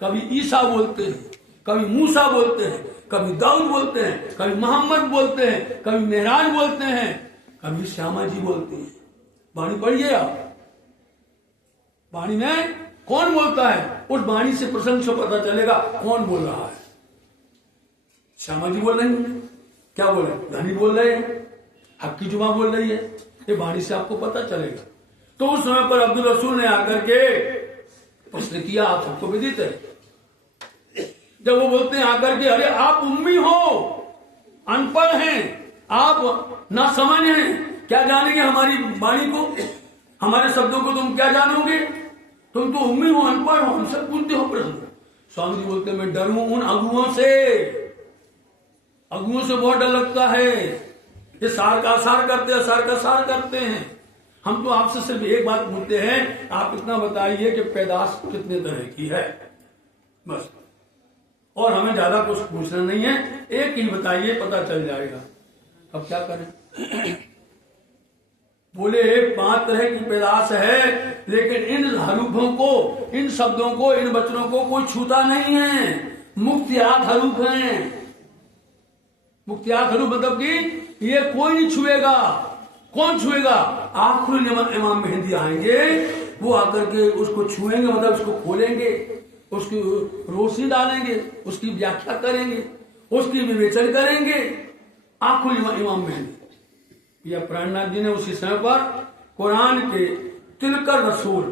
कभी ईसा बोलते हैं, कभी मूसा बोलते हैं, कभी दाऊद बोलते हैं, कभी मोहम्मद बोलते हैं, कभी मेहराज बोलते हैं, कभी श्यामा जी बोलते हैं। वाणी पढ़िए आप, वाणी में कौन बोलता है, उस वाणी से प्रसंग से पता चलेगा कौन बोल रहा है। श्यामा जी बोल रहे हैं, क्या बोल रहे हैं, धनी बोल रहे हैं, हक की जुमा बोल रही है, ये वाणी से आपको पता चलेगा। तो उस समय पर अब्दुल रसूल ने आकर के प्रश्न किया, आप सबको विदित है। जब वो बोलते हैं आकर के, अरे आप उम्मी हो, अनपढ़ हैं, आप ना समझ हैं, क्या जानेंगे हमारी वाणी को, हमारे शब्दों को तुम क्या जानोगे, तुम तो उम्मी हो, अनपढ़ हो, हमसे पूछते हो प्रश्न। स्वामी जी बोलते मैं डरूं उन अगुओं से, अगुओं से बहुत डर लगता है, ये सार का सार करते हैं, सार का सार करते हैं। हम तो आपसे सिर्फ एक बात पूछते हैं, आप इतना बताइए कि पैदाश कितने तरह की है, बस। और हमें ज्यादा कुछ पूछना नहीं है, एक ही बताइए, पता चल जाएगा। अब क्या करें? बोले 5 तरह की पैदाश है, लेकिन इन हरूफों को, इन शब्दों को, इन वचनों को कोई छूता नहीं है। मुक्तियात हरूफ हैं। मुक्तियात हरूफ मतलब कि ये कोई नहीं छुएगा। कौन छुएगा? आखिरी इमाम मेहंदी आएंगे, वो आकर के उसको छुएंगे, मतलब उसको खोलेंगे, उसकी रोशनी डालेंगे, उसकी व्याख्या करेंगे, उसकी विवेचन करेंगे। आखिरी इमाम मेहंदी या प्राणनाथ जी ने उसी समय पर कुरान के तिलकर रसूल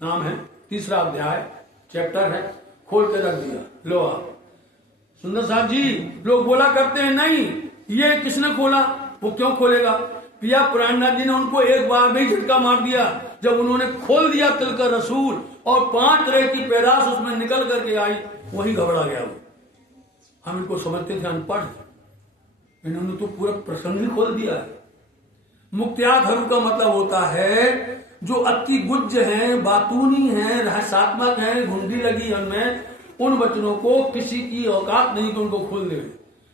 नाम है, 3रा अध्याय चैप्टर है, खोल के रख दिया। लो आप सुंदर साहब जी, लोग बोला करते हैं नहीं ये किसने खोला, वो क्यों खोलेगा? पिया प्राणनाथ जी ने उनको एक बार में ही झटका मार दिया। जब उन्होंने खोल दिया तिलकर रसूल और 5 तरह की पैदाश उसमें निकल करके आई, वही घबरा गया वो। हम इनको समझते थे अनपढ़, इन्होंने तो पूरा प्रसंग ही खोल दिया है। मुक्तियात हरू का मतलब होता है जो अति गुज्ज हैं, बातूनी हैं, रहस्यात्मक हैं, घुंडी लगी उनमें, उन वचनों को किसी की औकात नहीं कि उनको खोल दे।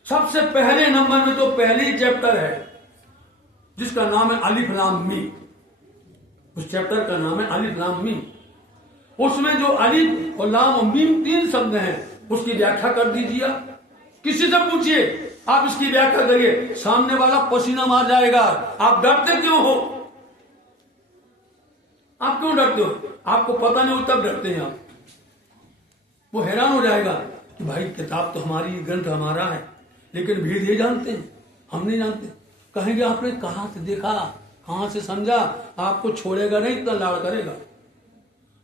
सबसे पहले नंबर में तो पहली चैप्टर है जिसका नाम है अलिफ लाम मीम। उस चैप्टर का नाम है अलिफ लाम मीम। उसमें जो अलिफ और लाम और मीम 3 शब्द हैं, उसकी व्याख्या कर दीजिए। किसी से पूछिए, आप इसकी व्याख्या करिए, सामने वाला पसीना मार जाएगा। आप डरते क्यों हो? आप क्यों डरते हो? आपको पता नहीं हो तब डरते हैं आप। वो हैरान हो जाएगा कि भाई किताब तो हमारी, ग्रंथ हमारा है, लेकिन भेद ये जानते हैं, हम नहीं जानते। कहेंगे आपने कहां से देखा, कहां से समझा? आपको छोड़ेगा नहीं, इतना लाड़ करेगा।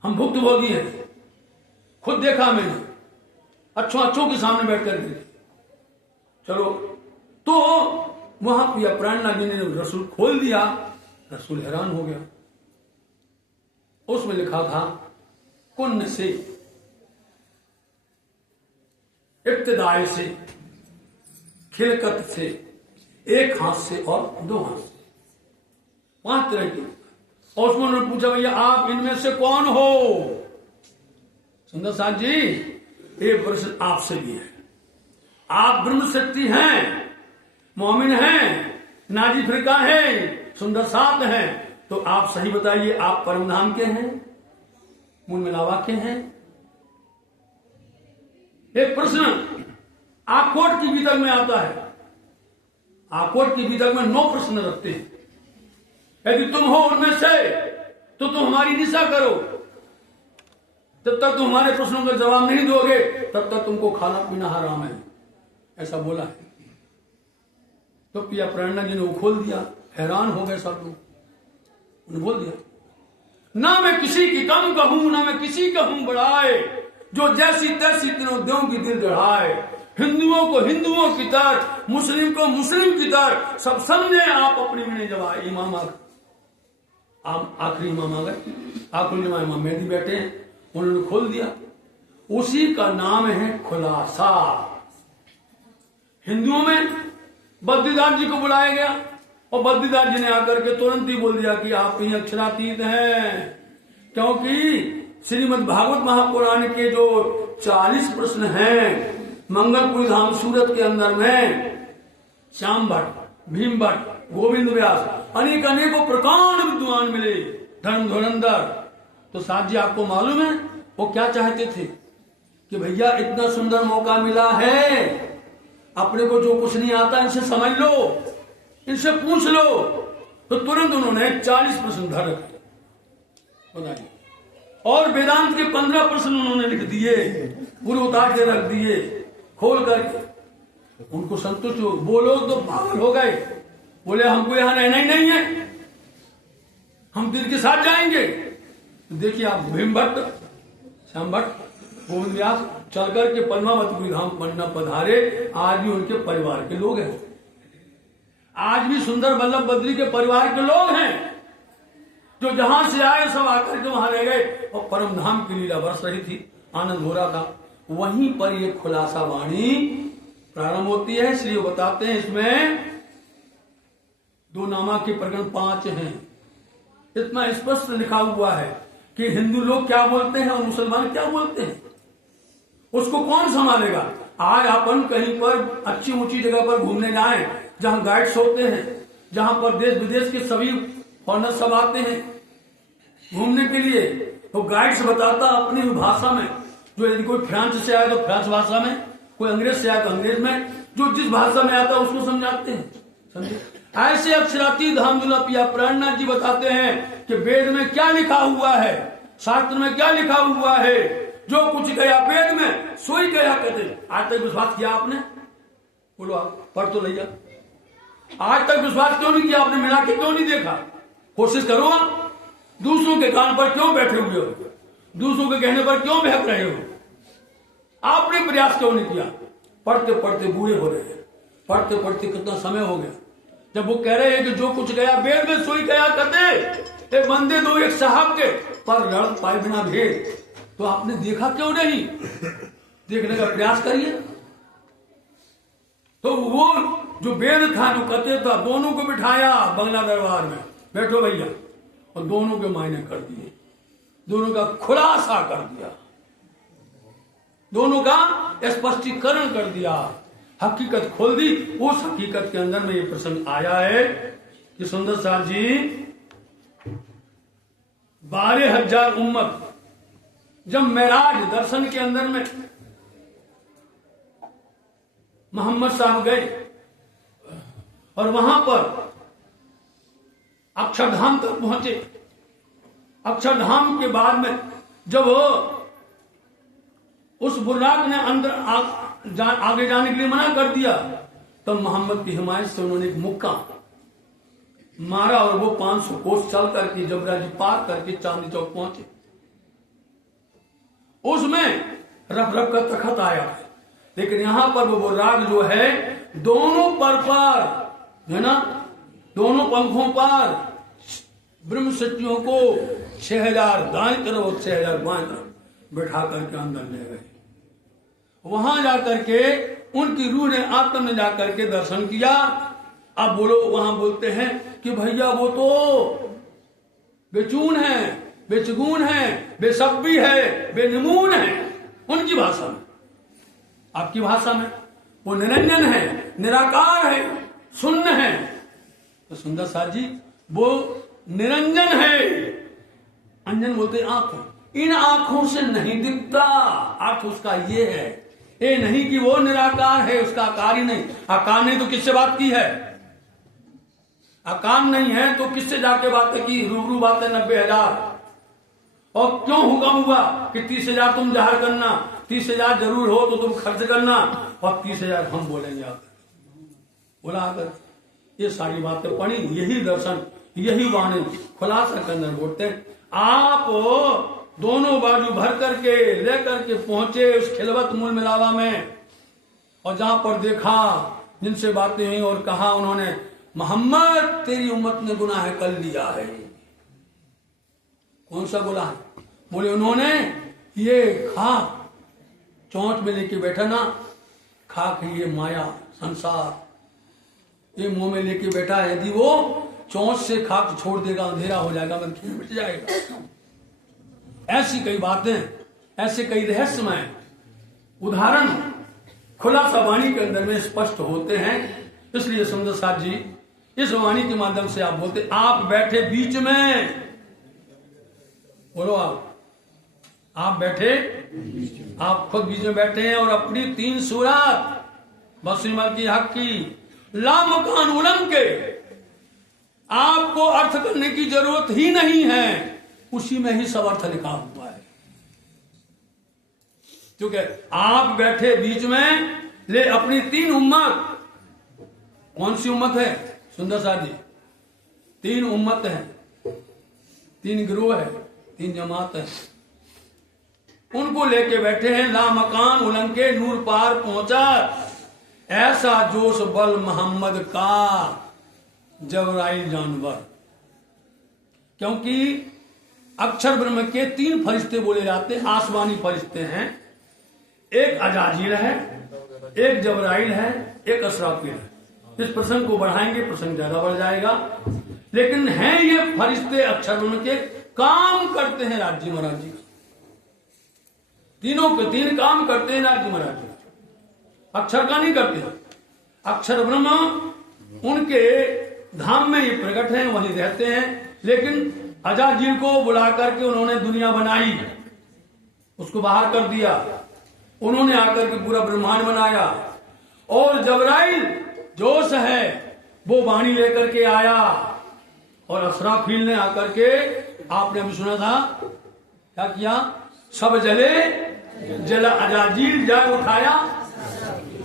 हम भुक्तभोगी हैं, खुद देखा मैंने, अच्छों के सामने बैठ कर देखे। चलो, तो वहां पिया प्राणनाथ जी ने रसूल खोल दिया, रसूल हैरान हो गया। उसमें लिखा था कुन्न से, इब्तिदाए से, खिलकत से, एक हाथ से और 2 हाथ से, 5 तरह की। और उसमें उन्होंने पूछा भैया आप इनमें से कौन हो? सुंदर साहब जी, ये प्रश्न आपसे भी है। आप ब्रह्म शक्ति हैं, मोमिन हैं, नाजी फिरका हैं, सुंदर साथ हैं, तो आप सही बताइए, आप परम धाम के हैं, मूल मिलावा के हैं? एक प्रश्न आकोट की बीतक में आता है। आकोट की बीतक में 9 प्रश्न रखते हैं। यदि तुम हो उनमें से तो तुम हमारी निशा करो। जब तक तुम हमारे प्रश्नों का जवाब नहीं दोगे तब तक तुमको खाना पीना हराम है, ऐसा बोला है। तो पिया प्राणनाथ जी ने वो खोल दिया, हैरान हो गए सब लोग। उन्होंने बोल दिया, ना मैं किसी की कम कहूं, ना मैं किसी का हूं बढ़ाए, जो जैसी तैसी तीनों देव की दिल चढ़ाए। हिंदुओं को हिंदुओं की तरह, मुस्लिम को मुस्लिम की तरह, सब समझे आप अपनी में नहीं जवाए। इमाम आखिरी इमाम आ गए, आखिरी इमाम मेहदी बैठे हैं, उन्होंने खोल दिया। उसी का नाम है खुलासा। हिंदुओं में बद्रीदास जी को बुलाया गया और बद्रीदास जी ने आकर के तुरंत ही बोल दिया कि आप ही अक्षरातीत हैं, क्योंकि श्रीमद् भागवत महापुराण के जो 40 प्रश्न हैं मंगलपुरी धाम सूरत के अंदर में, श्याम भट्ट, भीम भट्ट, गोविंद व्यास, अनेकों प्रकार विद्वान मिले, धर्म धुरंधर। तो साथ जी आपको मालूम है वो क्या चाहते थे कि भैया इतना सुंदर मौका मिला है, अपने को जो कुछ नहीं आता इनसे समझ लो, इनसे पूछ लो। तो तुरंत उन्होंने 40 प्रश्न धर रखे, बताइए। और वेदांत के 15 प्रश्न उन्होंने लिख दिए, पूरे उतार के रख दिए, खोल करके। उनको संतुष्ट हो। वो लोग तो पागल हो गए, बोले हमको यहां रहना ही नहीं है, हम दिल के साथ जाएंगे। तो देखिए आप भीम भट्ट, श्याम भट्ट, गोविंद व्यास चल करके पद्मावती धाम पन्ना पधारे। आज भी उनके परिवार के लोग हैं, आज भी सुंदर वल्लभ बद्री के परिवार के लोग हैं, जो जहां से आए सब आकर के वहां रह गए। और परम धाम की लीला बरस रही थी, आनंद हो रहा था। वहीं पर ये खुलासा वाणी प्रारंभ होती है। इसलिए बताते हैं इसमें दो नामा के प्रकरण 5 हैं। इतना स्पष्ट लिखा हुआ है कि हिंदू लोग क्या बोलते हैं और मुसलमान क्या बोलते हैं, उसको कौन संभालेगा। आज अपन कहीं पर अच्छी ऊंची जगह पर घूमने जाएं, जहां गाइड्स होते हैं, जहां पर देश विदेश के सभी फॉरेनर सब आते हैं घूमने के लिए, तो गाइड्स बताता अपनी भाषा में, जो यदि कोई फ्रांस से आया तो फ्रांस भाषा में, कोई अंग्रेज से आया तो अंग्रेज में, जो जिस भाषा में आता है उसको समझाते हैं। समझे? ऐसे अक्षराती धामधुला पिया प्राणनाथ जी बताते हैं कि वेद में क्या लिखा हुआ है, शास्त्र में क्या लिखा हुआ है, जो कुछ गया वेद में सोई गया कहते। आज तक विश्वास किया आपने? बोलो आप पढ़ तो लिया। आज तक विश्वास क्यों नहीं किया आपने? मिला के क्यों नहीं देखा? कोशिश करो आप। दूसरों के कान पर क्यों बैठे हुए हो? दूसरों के कहने पर क्यों बहक रहे हो? आपने प्रयास क्यों नहीं किया? पढ़ते पढ़ते बूढ़े हो रहे हैं, पढ़ते पढ़ते कितना समय हो गया। जब वो कह रहे हैं कि जो कुछ गया वेद में सोई गया कहते, एक बंदे दो एक साहब के पर लड़ पाए बिना भेद, तो आपने देखा क्यों नहीं? देखने का प्रयास करिए। तो वो जो वेद था जो कहते था, दोनों को बिठाया बंगला दरबार में, बैठो भैया, और दोनों के मायने कर दिए, दोनों का खुलासा कर दिया, दोनों का स्पष्टीकरण कर दिया, हकीकत खोल दी। उस हकीकत के अंदर में ये प्रसंग आया है कि सुंदर साहब जी 12,000 उम्मत जब मेराज दर्शन के अंदर में मोहम्मद साहब गए और वहां पर अक्षरधाम तक पहुंचे, अक्षरधाम के बाद में जब उस बुर्राक ने अंदर आगे जाने के लिए मना कर दिया, तब तो मोहम्मद की हिमायत से उन्होंने एक मुक्का मारा और वो 500 कोस चल करके जबराजी पार करके चांदनी चौक पहुंचे। उसमें रफ रफ का तखत आया, लेकिन यहां पर वो राग जो है दोनों पर है ना, दोनों पंखों पर ब्रह्म सचियों को 6,000 दाएं तरफ और 6,000 बाएं तरफ बैठा करके अंदर ले गए। वहां जाकर के उनकी रूह ने आत्मा ने जाकर के दर्शन किया। अब बोलो, वहां बोलते हैं कि भैया वो तो बेचून है, बेचगुन है, बेसब्बी है, बेनमून है, उनकी भाषा में। आपकी भाषा में वो निरंजन है, निराकार है, शून्य है। तो सुंदर साथ जी वो निरंजन है, अंजन बोलते आंख, इन आंखों से नहीं दिखता। अर्थ उसका ये है, ये नहीं कि वो निराकार है, उसका आकार ही नहीं। आकार नहीं तो किससे बात की है? आकार नहीं है तो किससे जाके बातें की? रूबरू बातें 90,000। और क्यों हुक्म हुआ कि 30,000 तुम जाहिर करना, 30,000 जरूर हो तो तुम खर्च करना, और 30,000 हम बोलेंगे आकर। बोला आकर ये सारी बातें पढ़ी, यही दर्शन, यही वाणी खुलासा करना बोलते। आप दोनों बाजू भर करके लेकर के पहुंचे उस खिलवत मूल मिलावा में, और जहां पर देखा जिनसे बातें हुई और कहा उन्होंने, मोहम्मद तेरी उम्मत ने गुनाह कर लिया है। कौन सा गुनाह? बोले उन्होंने ये खाक चोंच में लेके बैठा ना, खाक है ये माया संसार, ये मुंह में लेके बैठा है। यदि वो चोंच से खाक छोड़ देगा अंधेरा हो जाएगा, मन मिट जाएगा। ऐसी कई बातें, ऐसे कई रहस्यमय उदाहरण खुलासा वाणी के अंदर में स्पष्ट होते हैं। इसलिए सुंदर साहब जी इस वाणी के माध्यम से आप बोलते, आप बैठे बीच में, बोलो आप बैठे, आप खुद बीच में बैठे हैं और अपनी 3 सूरत बसीमल की हक की लामकान उलम के आपको अर्थ करने की जरूरत ही नहीं है, उसी में ही सब अर्थ लिखा हुआ है। क्योंकि आप बैठे बीच में, ले अपनी 3 उम्मत, कौन सी उम्मत है सुंदर साहब जी? 3 उम्मत है, 3 गिरोह है, 3 जमात है, उनको लेके बैठे हैं। ला मकान उलंके नूर पार पहुंचा, ऐसा जोश बल मोहम्मद का जबराइल जानवर। क्योंकि अक्षर ब्रह्म के 3 फरिश्ते बोले जाते हैं, आसमानी फरिश्ते हैं। एक अजाजील है, एक जबराइल है, एक असराफिल है। इस प्रसंग को बढ़ाएंगे, प्रसंग ज्यादा बढ़ जाएगा। लेकिन हैं ये फरिश्ते अक्षर, उनके काम करते हैं राज्य महाराज जी। तीनों के तीन काम करते हैं राज्य महाराज जी, अक्षर का नहीं करते। अक्षर ब्रह्म उनके धाम में ये प्रकट हैं, वहीं रहते हैं। लेकिन अजाजील को बुला करके उन्होंने दुनिया बनाई, उसको बाहर कर दिया। उन्होंने आकर के पूरा ब्रह्मांड बनाया। और जबराइल जोश है वो वाणी लेकर के आया, और असराफील ने आकर के, आपने अभी सुना था क्या किया, सब जले जला अजाजील जाए उठाया,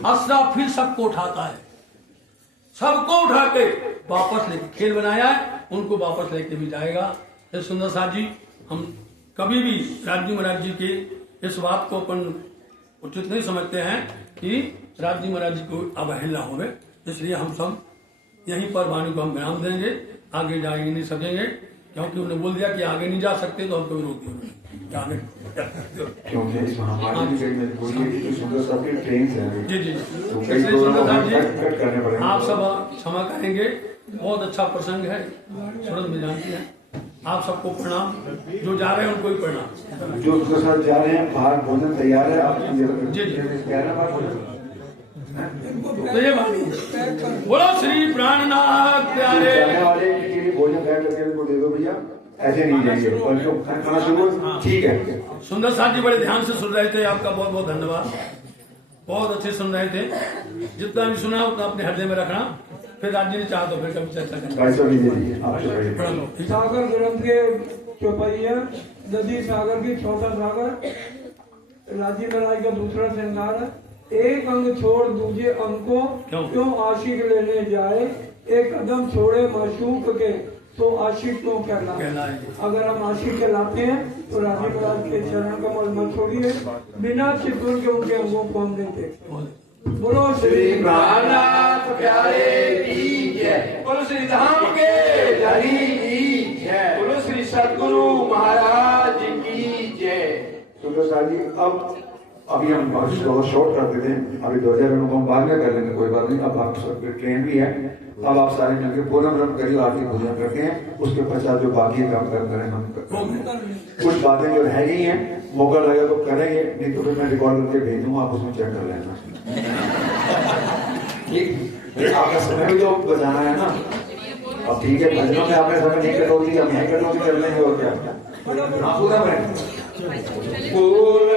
असराफील सबको उठाता है, सबको उठा के वापस लेके खेल बनाया है, उनको वापस लेके भी जाएगा। ये सुंदर साथ जी, हम कभी भी राज्य महाराज जी की इस बात को अपन उचित नहीं समझते हैं कि राज्य महाराज जी को अवहेलना होवे, इसलिए हम सब यहीं पर वाणी को हम विराम देंगे, आगे जाएंगे नहीं सकेंगे, क्योंकि उन्होंने बोल दिया कि आगे नहीं जा सकते तो हम कभी रोक दिए आगे। क्योंकि इस महामारी में कई मजबूरी है, सुंदर साहब की ट्रेन है। जी जी, तो कई इसलिए सुंदर साहब कट करने जी पड़ेंगे। आप सब क्षमा करेंगे, बहुत अच्छा प्रसंग है, सूरत में जानती है। आप सबको प्रणाम, जो जा रहे हैं उनको भी प्रणाम। जो उसके साथ जा रहे हैं, बाहर भोजन तैयार है, आप जी जी, भोजन तो ये बात बोलो श्री प्राणनाथ प्यारे। जाने वाले के लिए भोजन तैयार करके उनको दे दो भैया, ऐसे नहीं जाएंगे। और जो खाना शुरू, ठीक है। सुंदर साथ जी बड़े ध्यान से सुन रहे थे, आपका बहुत बहुत धन्यवाद, बहुत अच्छे सुन रहे थे। जितना भी सुना उतना अपने हृदय में रखना, फिर राज्य ने चाहा तो फिर कभी चर्चा करेंगे। सागर ग्रंथ के चौपहिया, नदी सागर की छोटा सागर, राज्य महाराज का दूसरा श्रृंगार है। एक अंग छोड़ दूसरे अंग को क्यों आशिक लेने जाए, एक कदम छोड़े माशूक के तो आशिक क्यों कहलाए। अगर हम आशिक कहलाते हैं तो राज्य महाराज के चरण कमल मत छोड़िए, बिना चितवन के उनके अंगों को हम देते। बोलो श्री प्राणनाथ प्यारे की जय, बोलो श्री धाम के धनी की जय, बोलो श्री सद्गुरु महाराज की जय। सुंदर साहब जी, अब अभी हम बहुत शॉर्ट करते थे, अभी 2000 मिनट को हम बाद में कर लेंगे, कोई बात नहीं। अब आप सब ट्रेन भी है, अब आप सारे मिलकर पूर्ण ब्रह्म करिए, आरती पूजन करते हैं। उसके पश्चात जो बाकी काम करें हम कुछ बातें जो रह गई हैं, मौका लगा तो करेंगे, नहीं तो फिर मैं रिकॉर्ड करके भेजूंगा, आप उसमें चेक कर लेना। ठीक, आपका समय भी तो बचाना है ना। अब ठीक है, भजनों में आपने समय नहीं कटौती, हम यहीं कटौती कर लेंगे, और क्या पूरा में पूर्ण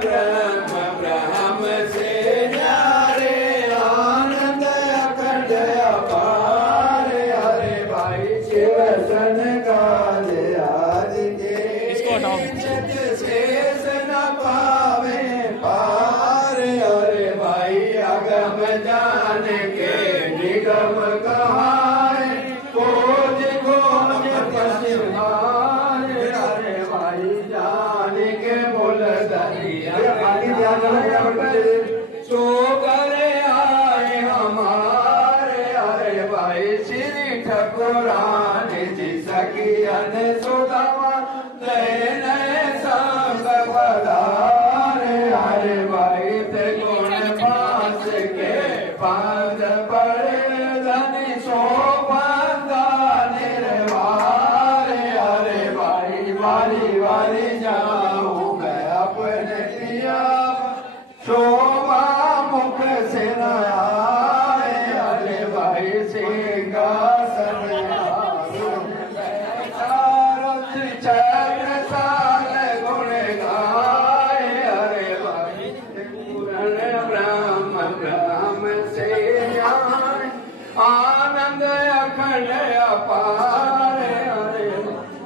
ब्रह्म ब्रह्म से न्यारे, आनंद अखंड अपार, हरे भाई शिव सन काल आदि के शेष न पावे पार, हरे भाई अगम जान के निगम कहाए, खोज खोज पछिहार, हरे भाई जान के बोल दरिया सो करे आए हमारे, हरे भाई श्री ठकुरान जी सखियन सुदामा नए नए संग पधारे, हरे भाई ते गुण पास के पाद पड़े धनी सो बंदा निर्वार, हरे भाई वाली वाली जाऊं मैं अपने पिया शोभा मुख से न आए, हरे भाई सिंहासन चक्र साल गुण गाए, हरे भाई पूर्ण ब्रह्म ब्रह्म से जान, आनंद अखंड अपार, हरे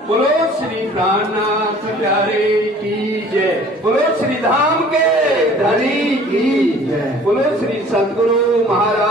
बोलो श्री प्राणनाथ प्यारे की जय, बोलो श्री धाम के धनी की जय, बोलो श्री सद्गुरु महाराज